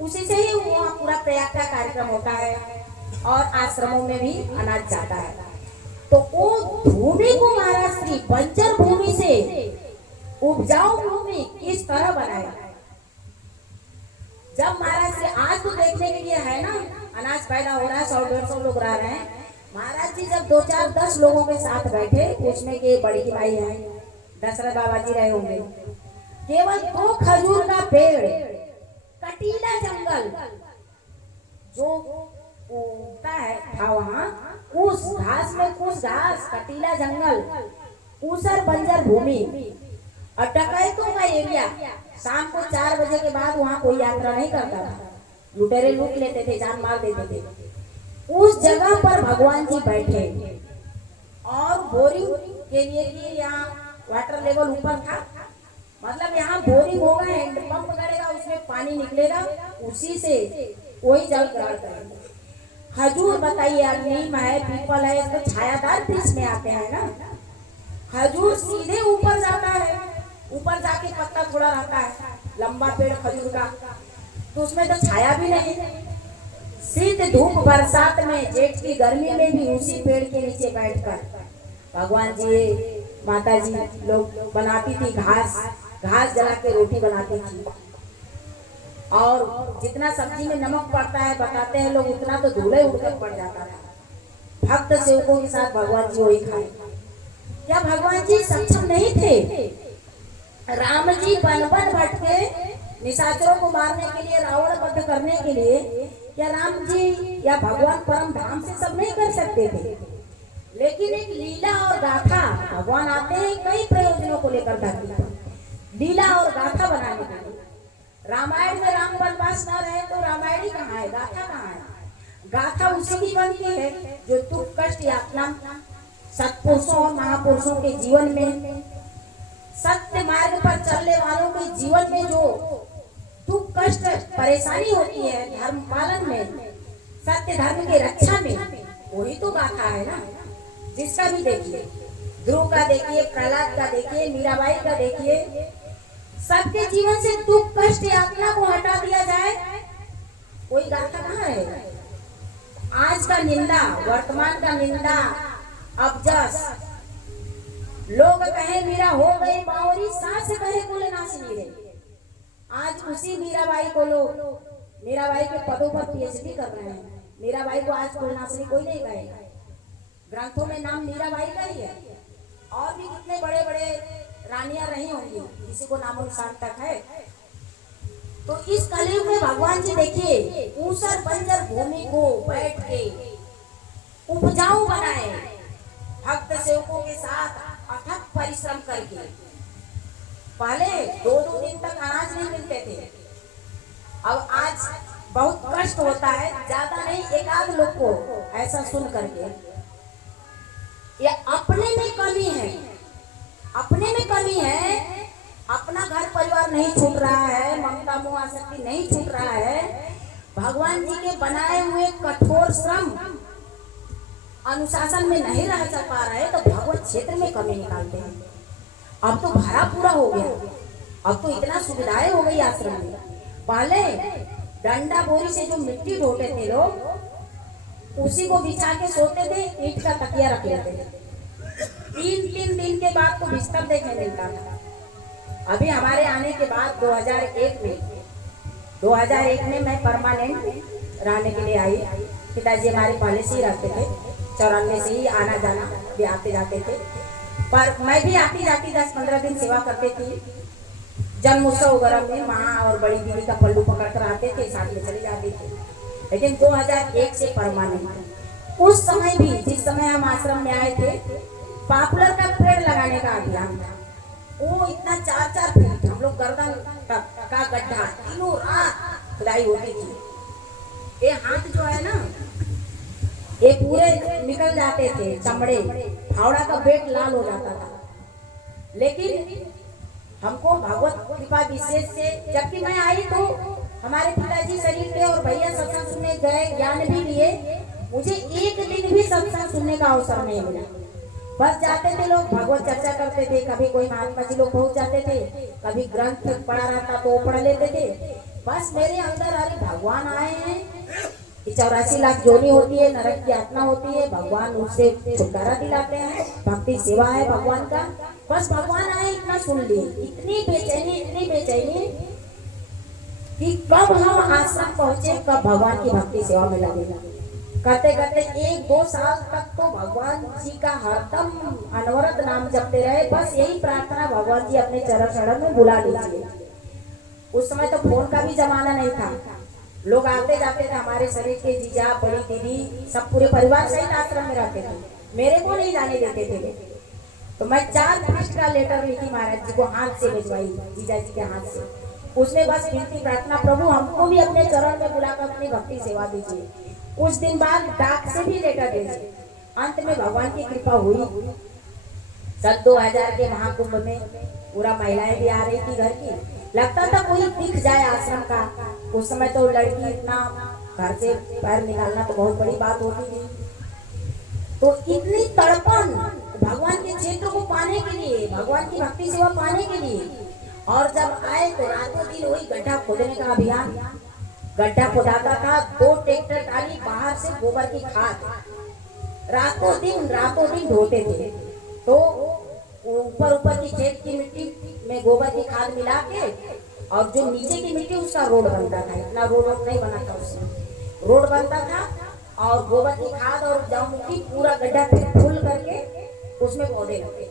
उसी से ही वहाँ पूरा प्रयाग का कार्यक्रम होता है और आश्रमों में भी अनाज जाता है। तो वो भूमि को महाराज श्री बंजर भूमि से उपजाऊ भूमि किस तरह बनाया। जब महाराज श्री आज तो देखने के लिए है ना, अनाज पैदा हो रहा है, 100-150 लोग रह रहे हैं। महाराज जी जब 2-4-10 लोगों के साथ बैठे, उसमें के बड़ी भाई है दशरथ बाबा जी रहे होंगे, केवल 2 खजूर का पेड़, कटीला जंगल जो उगता है था वहाँ, कुछ घास में कुछ घास, कटीला जंगल, ऊसर बंजर भूमि और डकैतों का एरिया। शाम को 4 बजे के बाद वहाँ कोई यात्रा नहीं करता था, लुटेरे लूट लेते थे, जान मार देते थे। उस जगह पर भगवान जी बैठे और बोरिंग के लिए कि यहाँ वाटर लेवल ऊपर था, मतलब यहाँ बोरिंग होगा, हैंडपंप करेगा, उसमें पानी निकलेगा, उसी से वही जल ग्रहण करेगा। खजूर बताइए, नीम है, पीपल है, इसको छायादार वृक्ष में आते हैं ना। खजूर सीधे ऊपर जाता है, ऊपर जाके पत्ता थोड़ा रहता है, लंबा पेड़ खजूर का, तो उसमें तो छाया भी नहीं। शीत धूप बरसात में, जेठ की गर्मी में भी उसी पेड़ के नीचे बैठकर भगवान जी माता जी लोग बनाती थी, घास जला के रोटी बनाती थी। और जितना सब्जी में नमक पड़ता है बताते हैं लोग, उतना तो धूले उड़कर पड़ जाता था। भक्त सेवकों के साथ भगवान जी वही खाए। क्या भगवान जी सक्षम नहीं थे? राम जी वन भटके निशाचरों को मारने के लिए, रावण वध करने के लिए, क्या राम जी या भगवान परम धाम से सब नहीं कर सकते थे? लेकिन एक लीला और गाथा, भगवान आते हैं कई प्रयोजनों को लेकर धरती पर, लीला और गाथा बनाने के लिए। रामायण में राम वनवास न रहे तो रामायण ही कहाँ है, गाथा कहाँ है? गाथा उसी की बनती है जो दुख कष्ट यातना सत्पुरुषों और महापुरुषों के जीवन में, सत्य मार्ग पर चलने वालों के जीवन में जो दुख कष्ट परेशानी होती है धर्म पालन में, सत्य धर्म की रक्षा में, वही तो गाथा है ना। जिसका भी देखिए, ध्रुव का देखिए, प्रहलाद का देखिए, मीराबाई का देखिए, सबके जीवन से दुख कष्ट यातना को हटा दिया जाए, कोई गाथा कहाँ रहेगा? आज का निंदा, वर्तमान का निंदा, अबजस, लोग कहे मीरा हो गई बावरी, सास कहे कुल नाचनी रे। आज उसी मीराबाई को लोग मीराबाई के पदों पर पीएचडी कर रहे हैं। मीराबाई को आज कुल नाचनी कोई नहीं कहेगा। ग्रंथों में नाम मीराबाई का ही है। और भी कितने बड़े बड़े रानियां रही होंगी, किसी को नामो निशान तक है। तो इस कलयुग में भगवान जी देखिए ऊसर बंजर भूमि को बैठ के उपजाऊ बनाए, भक्त सेवकों के साथ अथक परिश्रम करके। पहले 2-2 दिन तक अनाज नहीं मिलते थे, अब आज बहुत कष्ट होता है। ज्यादा नहीं, एक आध लोग को ऐसा सुन करके ये अपने में कमी है, अपने में कमी है। अपना घर परिवार नहीं छूट रहा है, ममता मोह आसक्ति नहीं छूट रहा है। भगवान जी के बनाए हुए कठोर श्रम अनुशासन में नहीं रह जा पा रहे, तो भगवत क्षेत्र में कमी निकालते हैं। अब तो भरा पूरा हो गया, अब तो इतना सुविधाएं हो गई आश्रम में। पहले डंडा बोरी से जो मिट्टी ढोते थे लोग, उसी को बिछा के सोते थे, ईंट का तकिया रख लेते थे। 3-3 दिन के बाद तो बिस्तर देखने मिलता था। अभी हमारे आने के बाद 2001 में मैं परमानेंट रहने के लिए आई। पिताजी हमारे पहले से ही रहते थे, 94 से ही आना जाना भी आते जाते थे। पर मैं भी आती जाती 10-15 दिन सेवा करती थी। जन्म उत्सव वगैरह में माँ और बड़ी दीदी का पल्लू पकड़ कर आते थे, साथ में चले जाते थे। लेकिन 2001 से परमानेंट। उस समय भी, जिस समय हम आश्रम में आए थे, पॉपुलर का पेड़ लगाने का अभियान था। वो इतना 4-4 फीट हम लोग गर्दन तक का गड्ढा, तीनों रात खुदाई होती थी। ये हाथ जो है ना, ये पूरे निकल जाते थे चमड़े, फावड़ा का पेट लाल हो जाता था। लेकिन हमको भगवत कृपा विशेष से, जबकि मैं आई तो हमारे पिताजी शरीर थे और भैया सत्संग सुनने गए, ज्ञान भी लिए। मुझे एक दिन भी सत्संग सुनने का अवसर नहीं मिला। बस जाते थे लोग, भगवत चर्चा करते थे, कभी कोई महात्मा जी लोग पहुंच जाते थे, कभी ग्रंथ पढ़ा रहता तो वो पढ़ लेते थे। बस मेरे अंदर अरे भगवान आए हैं, 84 लाख जोनी होती है, नरक की यातना होती है, भगवान उससे छुटकारा दिलाते हैं, भक्ति सेवा है भगवान का। बस भगवान आए इतना सुन लिए। इतनी बेचैनी कि कब हम आश्रम पहुंचे, कब भगवान की भक्ति सेवा में लगेगा। करते करते 1-2 साल तक तो भगवान जी का हरदम अनवरत नाम जपते रहे। बस यही प्रार्थना, भगवान जी अपने चरण शरण में बुला लीजिए। उस समय तो फोन का भी जमाना नहीं था, लोग आते जाते थे। हमारे शरीर के जीजा, बड़ी दीदी, सब पूरे परिवार सहित आश्रम में रहते थे। मेरे को नहीं जाने देते थे। तो मैं 4 पृष्ठ का लेटर लिखी महाराज जी को, हाथ से भिजवाई, जीजा जी के हाथ से। उसमें बस विनती प्रार्थना, प्रभु हमको भी अपने चरण में बुलाकर अपनी भक्ति सेवा दीजिए। कुछ दिन बाद डाक से भी लेटर भेजे। अंत में भगवान की कृपा हुई। सन 2000 के महाकुंभ में पूरा महिलाएं भी आ रही थी घर की, लगता था कोई दिख जाए आश्रम का। उस समय तो लड़की इतना घर से पैर निकालना तो बहुत बड़ी बात होती थी। तो इतनी तड़पन भगवान के क्षेत्र को पाने के लिए, भगवान की भक्ति सेवा पाने के लिए। और जब आए तो रातों दिन वही गड्ढा खोदने का अभियान। गड्ढा खोदाता था, 2 ट्रैक्टर ट्राली बाहर से गोबर की खाद, रातों दिन ढोते थे। तो ऊपर की खेत की मिट्टी में गोबर की खाद मिला के, और जो नीचे की मिट्टी उसका रोड बनता था। इतना रोड नहीं बना था उसमें, रोड बनता था और गोबर की खाद और जौ मिट्टी पूरा गड्ढा फुल करके उसमें पौधे लगते थे।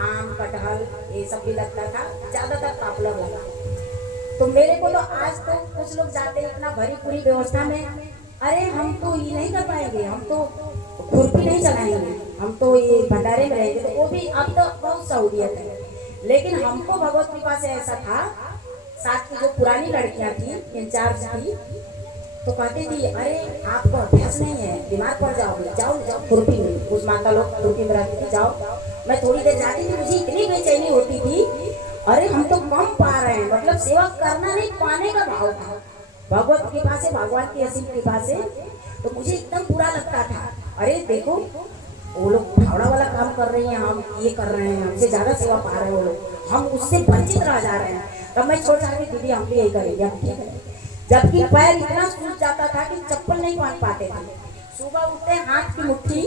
आम, कटहल ये सब भी लगता था, ज्यादातर पॉपुलर लगा। तो मेरे को तो आज तो कुछ लोग जाते इतना भरी पूरी व्यवस्था में, अरे हम तो ये नहीं कर पाएंगे, हम तो खुरपी नहीं चलाएंगे, हम तो ये भंडारे में रहेंगे। तो वो भी अब तो बहुत सहूलियत है। लेकिन हमको भगवत कृपा से ऐसा था, साथ की जो पुरानी लड़कियां थी, इंचार्ज थी, तो कहती थी अरे आपको अभ्यास नहीं है, बीमार पड़ जाओगे, जाओ खुरपी में। उस माता लोग खुरपी में रहती थी, जाओ। मैं थोड़ी देर जाती थी, मुझे इतनी बेचैनी होती थी, अरे हम तो कम पा रहे हैं। मतलब सेवा करना नहीं, पाने का भाव था भगवत कृपा से, भगवान की असीम कृपा से। तो मुझे एकदम बुरा लगता था, अरे देखो वो लोग फावड़ा वाला काम कर रही हैं, हम ये कर रहे हैं, हमसे ज्यादा सेवा पा रहे हैं वो लोग, हम उससे वंचित रह जा रहे हैं। तब मैं छोड़ जाती, दीदी हम भी यही करेंगे, हम ठीक है। जबकि पैर इतना सूज जाता था कि चप्पल नहीं पहन पाते थे। सुबह उठते हाथ की मुट्ठी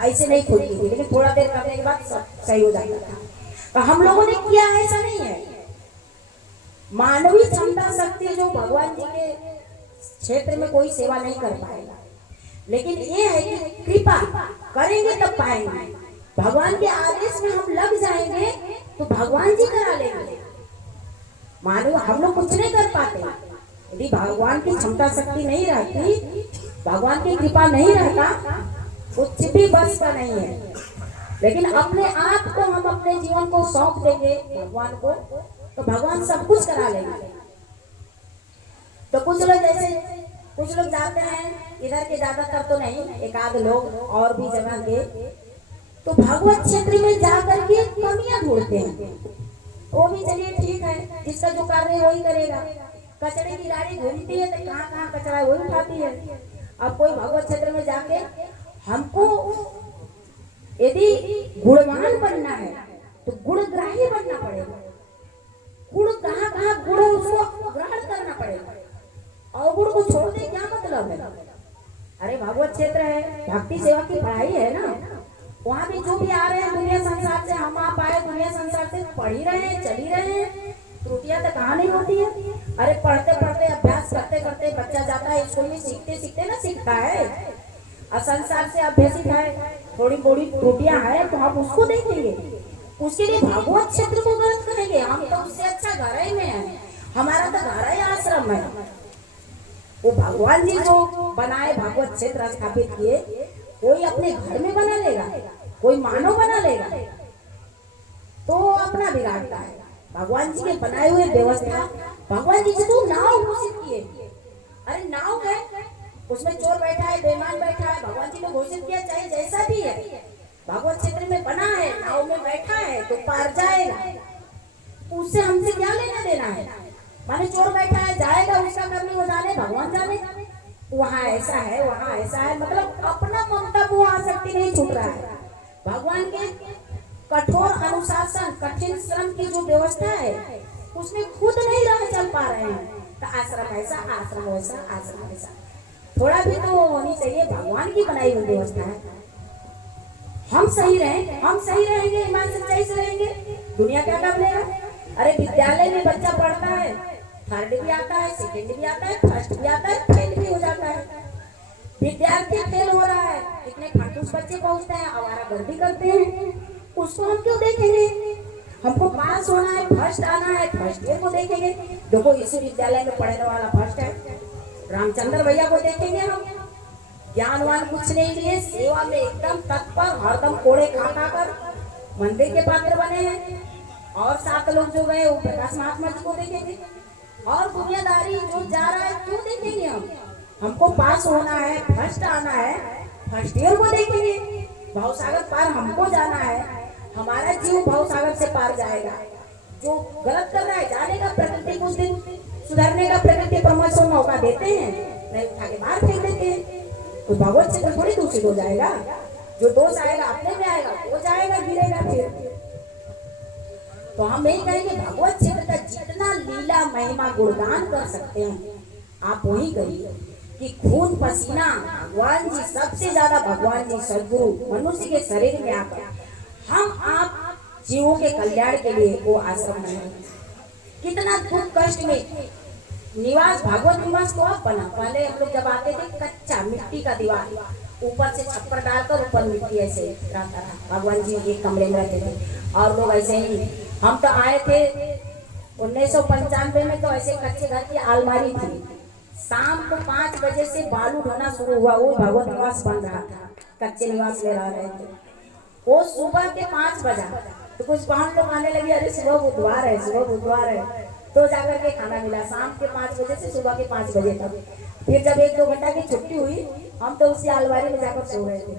ऐसे नहीं खुलती थी, लेकिन थोड़ा देर करने के बाद सब सही हो जाता था। तो हम लोगों ने किया है, ऐसा नहीं है। मानवीय क्षमता शक्ति जो भगवान जी के क्षेत्र में कोई सेवा नहीं कर पाएगा, लेकिन ये है कि कृपा करेंगे तब पाएंगे। भगवान के आदेश में हम लग जाएंगे तो भगवान जी करा लेंगे। मानो हम लोग कुछ नहीं कर पाते, यदि भगवान की क्षमता शक्ति नहीं रहती, भगवान की कृपा नहीं रहता, कुछ भी बस का नहीं है। लेकिन अपने आप को हम अपने जीवन को सौंप देंगे भगवान को, तो भगवान सब कुछ करा लेंगे। तो कुछ लोग जैसे कुछ लोग जाते हैं, इधर के ज्यादातर तो नहीं, एक आध लोग और भी जगह के, तो भगवत क्षेत्र में जाकर के कमियां ढूंढते हैं। वो भी चलिए ठीक है, जिसका जो कार्य है वही करेगा। कचरे की गाड़ी घूमती है तो कहाँ कहाँ कचरा है वही उठाती है। अब कोई भगवत क्षेत्र में जाके हमको यदि गुणवान बनना है तो गुणग्राही बनना पड़ेगा। गुण कहाँ कहाँ गुण है उसको ग्रहण करना पड़ेगा, अवगुण को छोड़ दे क्या मतलब है। अरे भगवत क्षेत्र है, भक्ति सेवा की पढ़ाई है ना, वहाँ भी जो भी आ रहे हैं दुनिया संसार से, हम आप आए दुनिया संसार से, पढ़ ही रहे हैं, चल ही रहे हैं, त्रुटियां तो कहाँ नहीं होती है। अरे पढ़ते पढ़ते अभ्यास करते करते बच्चा जाता है स्कूल में, सीखते सीखते ना सीखता है, और संसार से अभ्यसित है, थोड़ी थोड़ी त्रुटियां है तो हम उसको देखेंगे, उसके लिए भगवत क्षेत्र को गलत करेंगे। हम तो उससे अच्छा घर ही में है, हमारा तो घर ही आश्रम है। वो भगवान जी जो बनाए भगवत क्षेत्र स्थापित किए, कोई अपने घर में बना लेगा, कोई मानव बना लेगा तो अपना बिगाड़ता है। भगवान जी के बनाए हुए व्यवस्था, भगवान जी जो नाव घोषित किए, अरे नाव है उसमें चोर बैठा है, बेईमान बैठा है, भगवान जी ने घोषित किया चाहे जैसा भी है, भगवत क्षेत्र में बना है, नाव में बैठा है तो पार जाएगा। उससे हमसे क्या लेना देना है। माने चोर बैठा है, जाएगा, उसका करने वो जाने, भगवान जाने, वहाँ ऐसा है वहाँ ऐसा है, मतलब अपना ममता को आसक्ति नहीं छूट रहा है। भगवान के कठोर अनुशासन, कठिन श्रम की जो व्यवस्था है उसमें खुद नहीं रह चल पा रहे हैं। तो आश्रम ऐसा, आश्रम वैसा, आश्रम ऐसा, थोड़ा भी तो होनी चाहिए। भगवान की बनाई हुई व्यवस्था है, हम सही रहेंगे, हम सही रहेंगे, ईमान सच्चाई से रहेंगे, दुनिया क्या कर लेगा। अरे विद्यालय में बच्चा पढ़ता है, थर्ड भी आता है, सेकंड भी आता है, फर्स्ट भी आता है, फेल भी हो जाता है। विद्यार्थी फेल हो रहा है, कितने खड़ूस बच्चे पहुंचते हैं, आवारागर्दी करते हैं, उसको हम क्यों देखेंगे। हमको पास होना है, फर्स्ट आना है, फर्स्ट ईयर को देखेंगे। देखो इसी विद्यालय में पढ़ने वाला फर्स्ट है, रामचंद्र भैया को देखेंगे हम, ज्ञानवान कुछ नहीं लिए, सेवा में एकदम तत्पर, हरदम कोड़े खा खा कर मंदिर के पात्र बने हैं। और 7 लोग जो गए वो प्रकाश महात्मा जी को देखेंगे, और दुनियादारी जो जा रहा है क्यों देखेंगे हम। हमको पास होना है, फर्स्ट आना है, फर्स्ट ईयर को देखेंगे। भवसागर पार हमको जाना है, हमारा जीव भवसागर से पार जाएगा। जो गलत कर रहा है जाने का, प्रकृति कुछ दिन सुधरने का, प्रकृति परमेश्वर मौका देते हैं, नहीं उठा के बाहर फेंक देते हैं। तो भगवत क्षेत्र थोड़ी दूषित हो जाएगा, जो दोष आएगा अपने में आएगा, वो जाएगा, गिरेगा फिर। तो हम यही कहेंगे भगवत क्षेत्र का जितना लीला महिमा गुणगान कर सकते हैं आप वही करिए, कि खून पसीना भगवान जी, सबसे ज्यादा भगवान जी सदगुरु मनुष्य के शरीर में आकर हम आप जीवों के कल्याण के लिए वो आश्रम बनाए। कितना दुख कष्ट में निवास, भागवत निवास तो आप बना, पहले हम लोग जब आते थे कच्चा मिट्टी का दीवार, ऊपर से छप्पर डालकर ऊपर मिट्टी ऐसे रहता था, भगवान जी एक कमरे में रहते थे और लोग ऐसे ही। हम तो आए थे 1995 में, तो ऐसे कच्चे घर की अलमारी थी, शाम को 5 बजे से बालू ढोना शुरू हुआ, वो भगवत निवास बन रहा था, कच्चे निवास में रह रहे थे। वो सुबह के 5 बजा तो कुछ बहन लोग आने लगी, अरे सुबह बुधवार है, सुबह बुधवार है, तो जाकर के खाना मिला शाम के 5 बजे से सुबह के 5 बजे तक। फिर जब 1-2 घंटा की छुट्टी हुई, हम तो उसी अलमारी में जाकर सो रहे थे,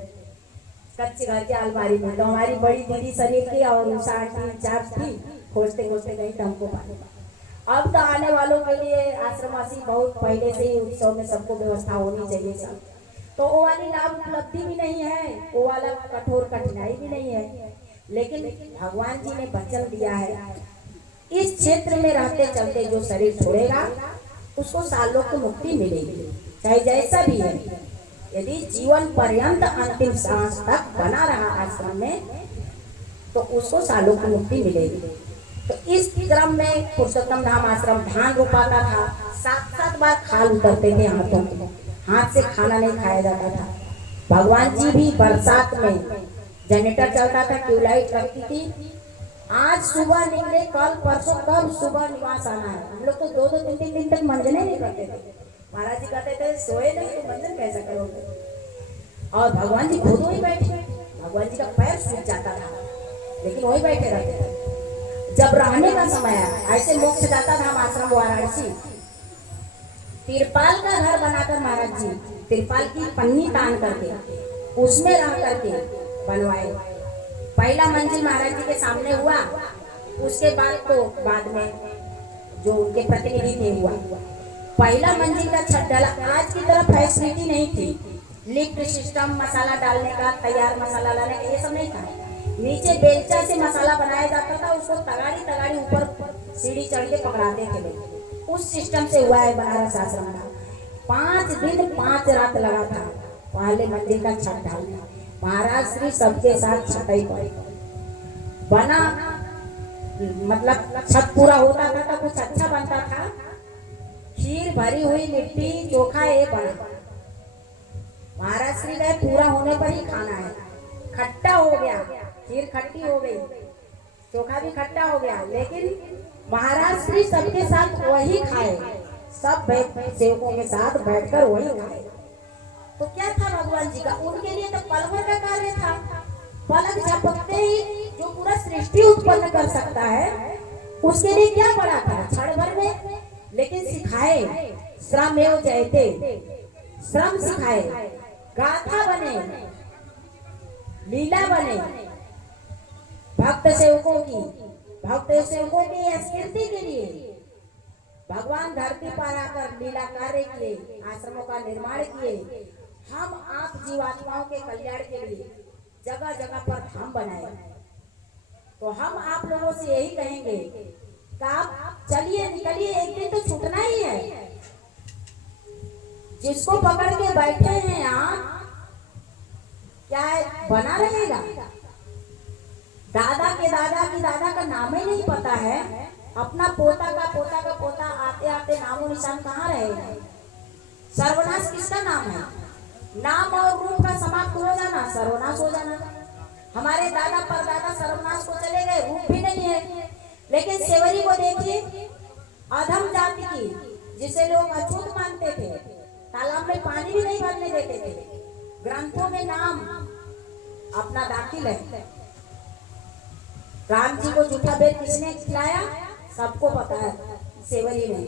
कच्चे घर के अलमारी में। तो हमारी बड़ी दीदी शरीर की और उषा आंटी इंचार्ज थी, खोजते खोजते गई तो हमको पाने। अब तो आने वालों के लिए आश्रमवासी बहुत पहले से ही उत्सव में सबको व्यवस्था होनी चाहिए सब, तो वो वाली लाभ उपलब्धि भी नहीं है, वो वाला कठोर कठिनाई भी नहीं है। लेकिन भगवान जी ने वचन दिया है, इस क्षेत्र में रहते चलते जो शरीर छोड़ेगा उसको सालों की मुक्ति मिलेगी, चाहे जैसा भी है। यदि जीवन पर्यंत अंतिम सांस तक बना रहा आश्रम में तो उसको सालों की मुक्ति मिलेगी। तो इस क्रम में पुरुषोत्तम धाम आश्रम धान रोपाता था, 7-7 बार खाल उतरते थे हाथों में, हाथ से खाना नहीं खाया जाता था। भगवान जी भी बरसात में जनरेटर चलता था, ट्यूबलाइट रखती थी। आज सुबह निकले, कल परसों कब सुबह निवास आना है। हम लोग तो 2-2 3-3 दिन तक मंजन नहीं करते थे। महाराज जी कहते थे सोए नहीं तो मंजन कैसे करोगे। और भगवान जी खुद वही बैठे, भगवान जी का पैर सूख जाता था लेकिन वही बैठे रहते थे। जब रहने का समय आया, ऐसे मोक्ष दाता धाम आश्रम वाराणसी, तिरपाल का घर बनाकर महाराज जी तिरपाल की पन्नी तान करके उसमें रह करके बनवाए। पहला मंजिल महाराज जी के सामने हुआ, उसके बाद तो बाद में जो उनके प्रतिनिधि थे हुआ। पहला मंजिल का छत डाला। आज की तरह फैसिलिटी नहीं थी, लिफ्ट सिस्टम, मसाला डालने का, तैयार मसाला लाने का, ये सब नहीं था। नीचे बेलचा से मसाला बनाया जाता था, उसको तगाड़ी तगाड़ी ऊपर सीढ़ी चढ़ के पकड़ाते थे लोग। उस सिस्टम से हुआ है बनारस आश्रम का। 5 दिन 5 रात लगा था पहले मंदिर का छत ढालना। महाराज श्री सबके साथ छटाई पर बना, मतलब छत पूरा होता था तो कुछ अच्छा बनता था। खीर भरी हुई लिट्टी चोखा ये बना। महाराज श्री गए, पूरा होने पर ही खाना है। खट्टा हो गया, खीर खट्टी हो गई, चोखा भी खट्टा हो गया, लेकिन महाराज श्री सबके साथ वही खाए, सब सेवकों के साथ बैठकर वही खाए। तो क्या था भगवान जी का, उनके लिए तो पल भर का कार्य था। पलक झपकते ही जो पूरा सृष्टि उत्पन्न कर सकता है, उसके लिए क्या पड़ा था क्षण भर में। लेकिन सिखाए, श्रमेव जयते, श्रम सिखाए, गाथा बने, लीला बने, भक्त सेवकों की स्कीर्ति के लिए भगवान धरती पर आकर लीला कार्य किए, आश्रमों का निर्माण किए। हम आप जीवात्माओं के कल्याण के लिए जगह जगह पर धाम बनाए। तो हम आप लोगों से यही कहेंगे कि आप चलिए, निकलिए, एक दिन तो छूटना ही है। जिसको पकड़ के बैठे हैं आप, क्या है बना रहेगा। दादा के दादा की दादा का नाम ही नहीं पता है, अपना पोता का पोता आते आते नामो निशान कहाँ रहेगा। सर्वनाश किसका नाम है, नाम और रूप का समाप्त हो जाना, सर्वनाश हो जाना। हमारे दादा परदादा सर्वनाश को चले गए, रूप भी नहीं है। लेकिन सेवरी को देखिए, अधम जाति की, जिसे लोग अछूत मानते थे, तालाब में पानी भी नहीं भरने देते थे, ग्रंथों में नाम अपना दाखिल है। राम जी को जूठा बेद किसने खिलाया, सबको पता है, सेवरी ने।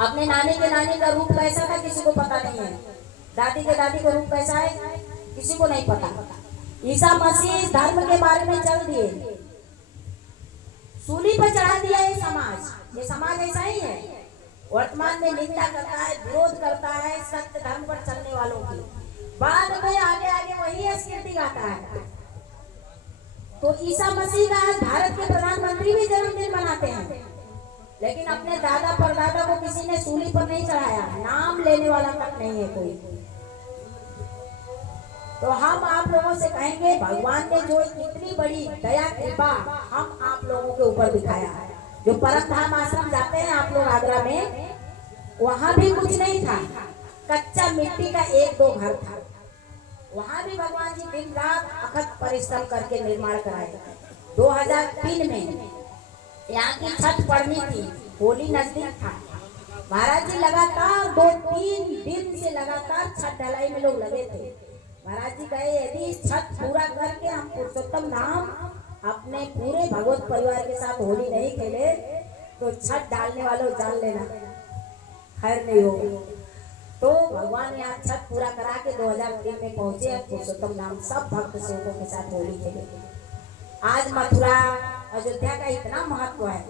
अपने नानी के नानी का रूप कैसा था किसी को पता नहीं है, दादी के दादी का रूप कैसा है किसी को नहीं पता। ईसा मसीह धर्म के बारे में चल दिए, सूली पर चढ़ा दिया ये समाज ऐसा ही है। वर्तमान में निंदा करता है, विरोध करता है सत्य धर्म पर चलने वालों की, बाद में आगे आगे वही स्कीर्ति गाता है। तो ईसा मसीह का आज भारत के प्रधानमंत्री भी जन्मदिन मनाते हैं, लेकिन अपने दादा परदादा को किसी ने सूली पर नहीं चढ़ाया, नाम लेने वाला तक नहीं है कोई। तो हम आप लोगों से कहेंगे, भगवान ने जो इतनी बड़ी दया कृपा हम आप लोगों के ऊपर दिखाया है। जो परम धाम आश्रम जाते हैं आप लोग आगरा में, वहां भी कुछ नहीं था, कच्चा मिट्टी का 1-2 घर था। वहां भी भगवान जी दिन रात अथक परिश्रम करके निर्माण कराए। 2003 में यहाँ की छत पड़नी थी, होली नजदीक था। महाराज जी लगातार 2-3 दिन से लगातार छत ढलाई में लोग लगे थे। महाराज जी कहे, यदि छत पूरा करके हम पुरुषोत्तम धाम अपने पूरे भगवत परिवार के साथ होली नहीं खेले तो छत डालने वालों जान लेना खैर नहीं होगी। तो भगवान यहाँ छत पूरा करा के 2003 में पहुंचे, पुरुषोत्तम धाम सब भक्त सेवकों के साथ होली खेले। आज मथुरा अयोध्या का इतना महत्व है,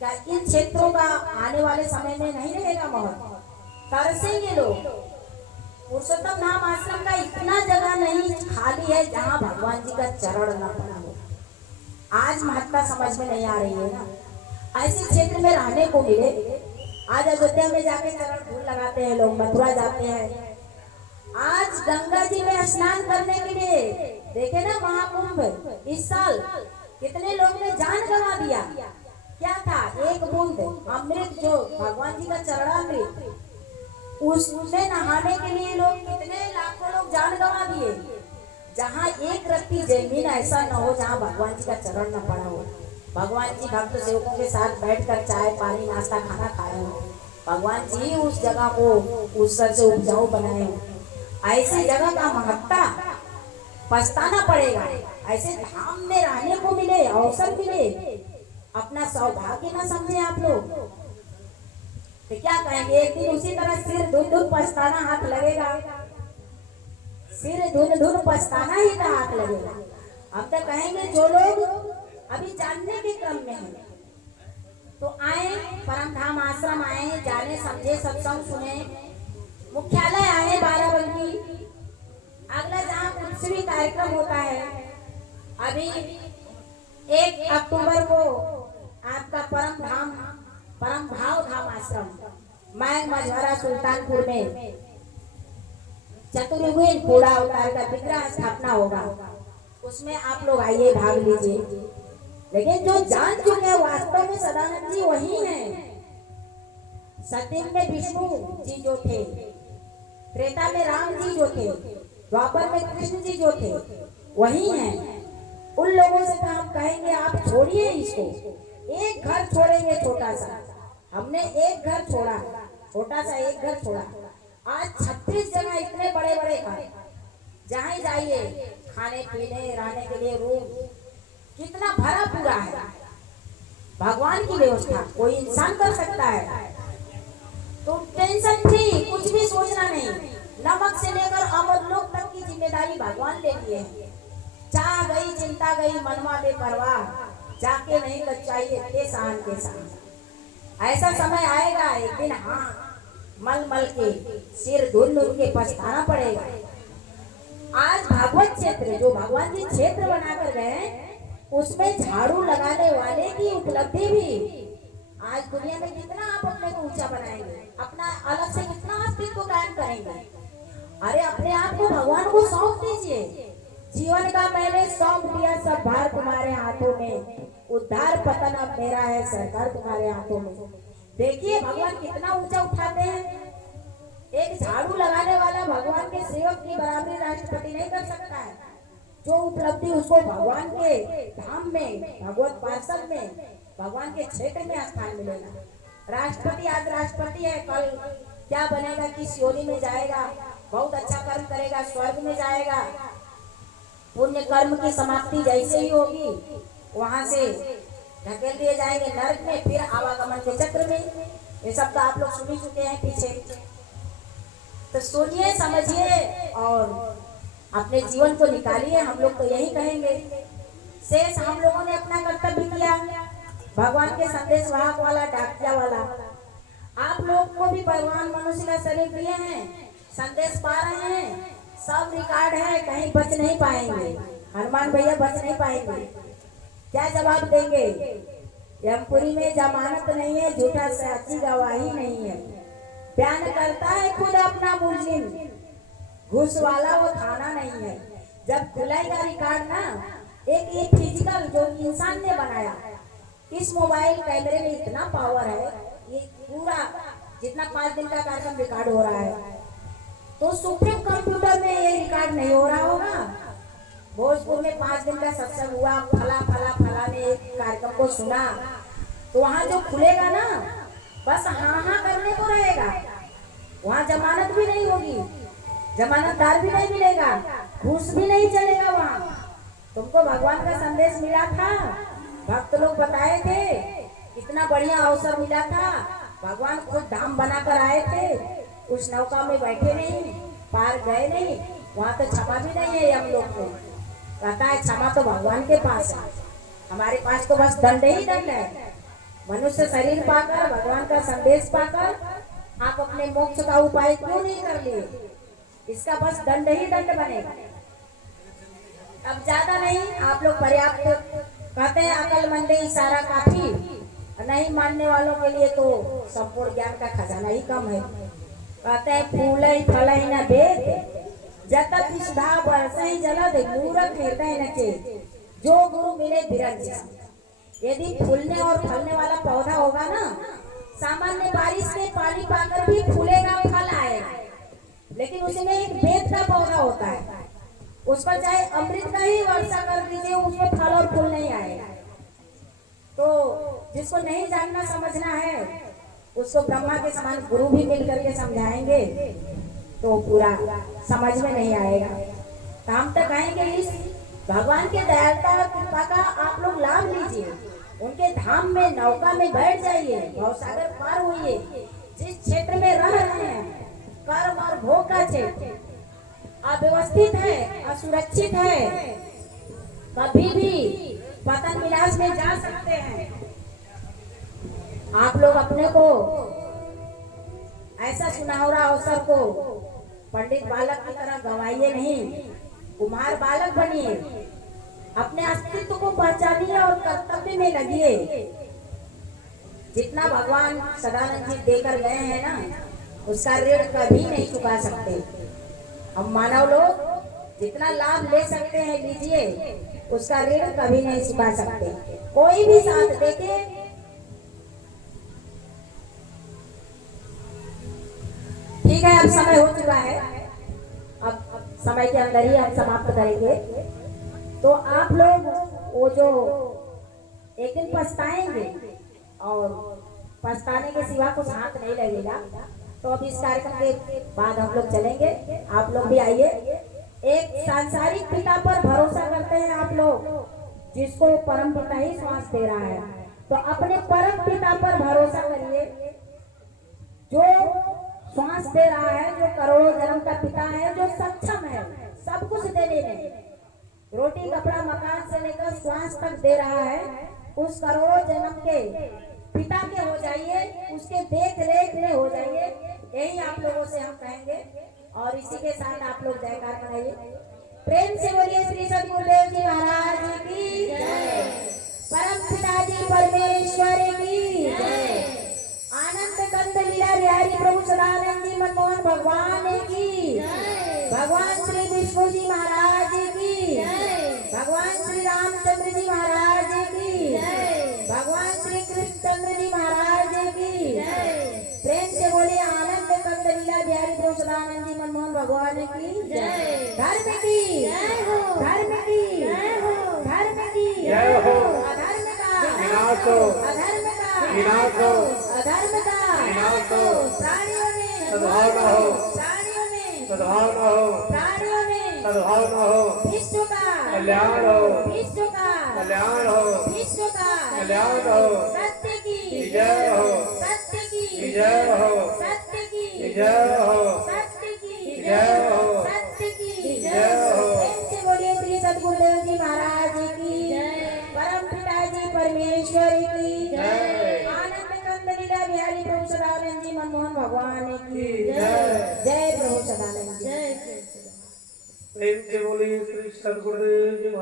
क्या इन क्षेत्रों का आने वाले समय में नहीं रहेगा महत्व, तरसेंगे लोग। पुरुषोत्तम धाम आश्रम का इतना जगह नहीं खाली है जहाँ भगवान जी का चरण न पड़ा हो। आज महत्ता समझ में नहीं आ रही है ना, ऐसे क्षेत्र में रहने को मिले। आज अयोध्या में जाके चरण धूल लगाते हैं लोग, मथुरा जाते हैं, आज गंगा जी में स्नान करने के लिए देखे ना महाकुंभ इस साल कितने लोग ने जान गंवा दिया। क्या था? एक बूंद अमृत, जो भगवान जी का चरणामृत, उसमें नहाने के लिए लोग कितने लाखों लोग जान गंवा दिए। जहाँ एक रत्ती जमीन ऐसा न हो जहाँ भगवान जी का चरण न पड़ा हो, भगवान जी भक्त सेवकों के साथ बैठकर चाय पानी नाश्ता खाना खाए हो, भगवान जी उस जगह को उस सर से उपजाऊ बनाए हो। ऐसी जगह का महत्ता पछताना पड़ेगा। ऐसे धाम में रहने को मिले, अवसर मिले, अपना सौभाग्य न समझे आप लोग तो क्या कहेंगे? एक दिन उसी तरह सिर धुन धुन पछताना हाथ लगेगा, सिर धुन धुन पछताना ही का हाथ लगेगा। अब तो कहेंगे जो लोग अभी जानने के क्रम में हैं तो आए, परम धाम आश्रम आए, जाने समझे, सत्संग सुने, मुख्यालय आए बाराबंकी, अगला जहाँ उत्सवी कार्यक्रम होता है। अभी 1 अक्टूबर को आपका परम भाव धाम आश्रम मैं मझवारा सुल्तानपुर में चतुर्युगीन पूरा अवतार का विग्रह स्थापना होगा, उसमें आप लोग आइए, भाग लीजिए। लेकिन जो जान चुके हैं वास्तव में सदानंद जी वही हैं। सतयुग में विष्णु जी जो थे, त्रेता में राम जी जो थे, द्वापर में कृष्ण जी जो थे, वही हैं। उन लोगों से तो हम कहेंगे आप छोड़िए इसको, एक घर छोड़ेंगे छोटा सा। हमने एक घर छोड़ा, छोटा सा एक घर छोड़ा। आज 36 जगह इतने बड़े बड़े घर, जहाँ जाइए खाने पीने रहने के लिए रूम कितना भरा पूरा है। भगवान की व्यवस्था कोई इंसान कर सकता है तो टेंशन फ्री, कुछ भी सोचना नहीं। नमक से लेकर अमरलोक तक की जिम्मेदारी भगवान ले लिए हैं। चाह गई चिंता गई मनवा बेपरवाह, जाके नहीं लचाइए ते सहन के साथ। ऐसा समय आएगा एक दिन, हाँ, मल मल के सिर धुन धुन के पछताना पड़ेगा। आज भागवत क्षेत्र जो भगवान जी क्षेत्र बनाकर गए, उसमें झाड़ू लगाने वाले की उपलब्धि भी आज दुनिया में कितना आप अपने को ऊंचा बनाएंगे, अपना अलग से कितना अस्तित्व कायम करेंगे। अरे अपने आप को भगवान को सौंप दीजिए। जीवन का मैंने सौंप दिया सब भार तुम्हारे हाथों में, उद्धार पतन अब मेरा है, सरकार तुम्हारे हाथों में। देखिए भगवान कितना ऊंचा उठाते हैं। एक झाड़ू लगाने वाला भगवान के सेवक की बराबरी राष्ट्रपति नहीं कर सकता है। जो उपलब्धि उसको भगवान के धाम में, भगवत पार्षद में, भगवान के क्षेत्र में स्थान मिलेगा। राष्ट्रपति आज राष्ट्रपति है, कल क्या बनेगा, किस योनि में जाएगा, बहुत अच्छा कर्म करेगा स्वर्ग में जाएगा, पुण्य कर्म की समाप्ति जैसे ही होगी वहां से ढकेल दिए जाएंगे नरक में, फिर आवागमन के चक्र में। ये सब तो आप लोग सुन ही चुके हैं पीछे। तो सुनिए, समझिए और अपने जीवन को निकालिए। हम लोग तो यही कहेंगे। शेष हम लोगों ने अपना कर्तव्य किया, भगवान के संदेश वाहक वाला, डाकिया वाला। आप लोग को भी भगवान मनुष्य का शरीर दिए हैं, संदेश पा रहे हैं, सब रिकॉर्ड है, कहीं बच नहीं पाएंगे। हनुमान भैया बच नहीं पाएंगे। क्या जवाब देंगे? यमपुरी में जमानत नहीं है, झूठा साक्षी गवाही नहीं है। बयान करता है खुद अपना मुजरिम, घूस वाला वो थाना नहीं है। जब खुलेगा रिकॉर्ड ना, एक ये फिजिकल जो इंसान ने बनाया, इस मोबाइल कैमरे में इतना पावर है, ये पूरा जितना 5 दिन का कार्यक्रम रिकॉर्ड हो रहा है, तो सुप्रीम कंप्यूटर में ये रिकॉर्ड नहीं हो रहा होगा। भोजपुर में 5 दिन का सत्संग हुआ, फला फला फला ने एक कार्यक्रम को सुना, तो वहाँ जो खुलेगा ना, बस हाँ हाँ करने को रहेगा। वहाँ जमानत भी नहीं होगी, जमानतदार भी नहीं मिलेगा, घूस भी नहीं चलेगा वहाँ। तुमको भगवान का संदेश मिला था, भक्त लोग बताए थे, इतना बढ़िया अवसर मिला था, भगवान खुद धाम बनाकर आए थे, उस नौका में बैठे नहीं, पार गए नहीं, वहाँ तो क्षमा भी नहीं है। हम लोग को कहता है क्षमा तो भगवान के पास है, हमारे पास तो बस दंड ही दंड है। मनुष्य शरीर पाकर, भगवान का संदेश पाकर आप अपने मोक्ष का उपाय क्यों नहीं कर लिए? इसका बस दंड ही दंड बनेगा। अब ज्यादा नहीं, आप लोग पर्याप्त कहते हैं, अकलमंदे इशारा काफी, नहीं मानने वालों के लिए तो संपूर्ण ज्ञान का खजाना ही कम है। कहते हैं फूल फल न भेद, जतत सुधा बरसई जलद मूरख हृदय नचे, जो गुरु मिले बिरज। यदि फूलने और फलने वाला पौधा होगा ना, सामान्य बारिश में पानी पाकर भी फूलेगा, फल आएगा, लेकिन उसमें एक बेत का पौधा होता है, उस पर चाहे अमृत का ही वर्षा कर दीजिए, उसमें फल और फूल नहीं आएगा। तो जिसको नहीं जानना समझना है, उसको ब्रह्मा के समान गुरु भी मिल करके समझाएंगे तो पूरा समझ में नहीं आएगा। तो हम तक आएंगे इस भगवान के दयालुता और कृपा का आप लोग लाभ लीजिए, उनके धाम में नौका में बैठ जाइए, भवसागर पार होइए। जिस क्षेत्र में रह रहे हैं, कर्म और भोग का क्षेत्र अव्यवस्थित है, असुरक्षित है, कभी भी पतन विनाश में जा सकते हैं। आप लोग अपने को ऐसा सुनहरा अवसर को पंडित बालक की तरह गंवाइए नहीं, कुमार बालक बनिए, अपने अस्तित्व को पहचानिए और कर्तव्य में लगिए। जितना भगवान सदानंद जी देकर गए हैं ना, उसका ऋण कभी नहीं चुका सकते। हम मानव लोग जितना लाभ ले सकते हैं लीजिए, उसका ऋण कभी नहीं चुका सकते। कोई भी साथ देके ठीक है, अब समय हो चुका है, अब समय के अंदर ही हम समाप्त करेंगे। तो आप लोग वो जो एक दिन पछताएंगे और पछताने के सिवा कुछ हाथ नहीं लगेगा। तो अब इस कार्यक्रम के बाद हम लोग चलेंगे, आप लोग भी आइए। एक सांसारिक पिता पर भरोसा करते हैं आप लोग, जिसको परम पिता ही श्वास दे रहा है, तो अपने परम पिता पर भरोसा करिए, जो श्वास दे रहा है, जो करोड़ों जन्म का पिता है, जो सक्षम है सब कुछ देने में, रोटी कपड़ा मकान से लेकर श्वास तक दे रहा है। उस करोड़ों जन्म के पिता के हो जाइए, उसके देख रेख में हो जाइए, यही आप लोगों से हम कहेंगे। और इसी के साथ आप लोग जयकार कराइए, प्रेम से बोलिए श्री सद्गुरुदेव जी महाराज की जय, परम पिताजी परमेश्वर की जय, आनंद कंद लीला बिहारी प्रभु सदानंद जी मनमोहन भगवान की जय, भगवान श्री विष्णु जी महाराज की जय, भगवान श्री रामचंद्र जी महाराज की जय, भगवान श्री कृष्णचंद्र जी महाराज की जय। प्रेम से बोले आनंद कंद लीला बिहारी प्रभु सदानंद जी मनमोहन भगवान की जय। धर्म की जय हो, धर्म की जय हो, धर्म की जय हो, अधर्म का विनाश हो, अधर्म का विनाश हो, अधर्म का विनाश हो, प्राणियों में सद्भावना हो, प्राणियों में सद्भावना हो, प्राणियों में सद्भावना हो, विश्व का कल्याण हो, विश्व का कल्याण हो, विश्व का कल्याण हो, सत्य की विजय हो, सत्य की विजय हो, सत्य की विजय हो, सत्य की विजय हो, सत्य की विजय हो। प्रेम से बोलिए श्री सद्गुरुदेव जी महाराज की जय, परम पिताजी परमेश्वर की जय, आनंद कंद लीला बिहारी प्रभु सदानंद जी मनमोहन भगवान की जय। जय प्रभु सदानंद जी। प्रेम से बोलिए श्री सद्गुरुदेव जी।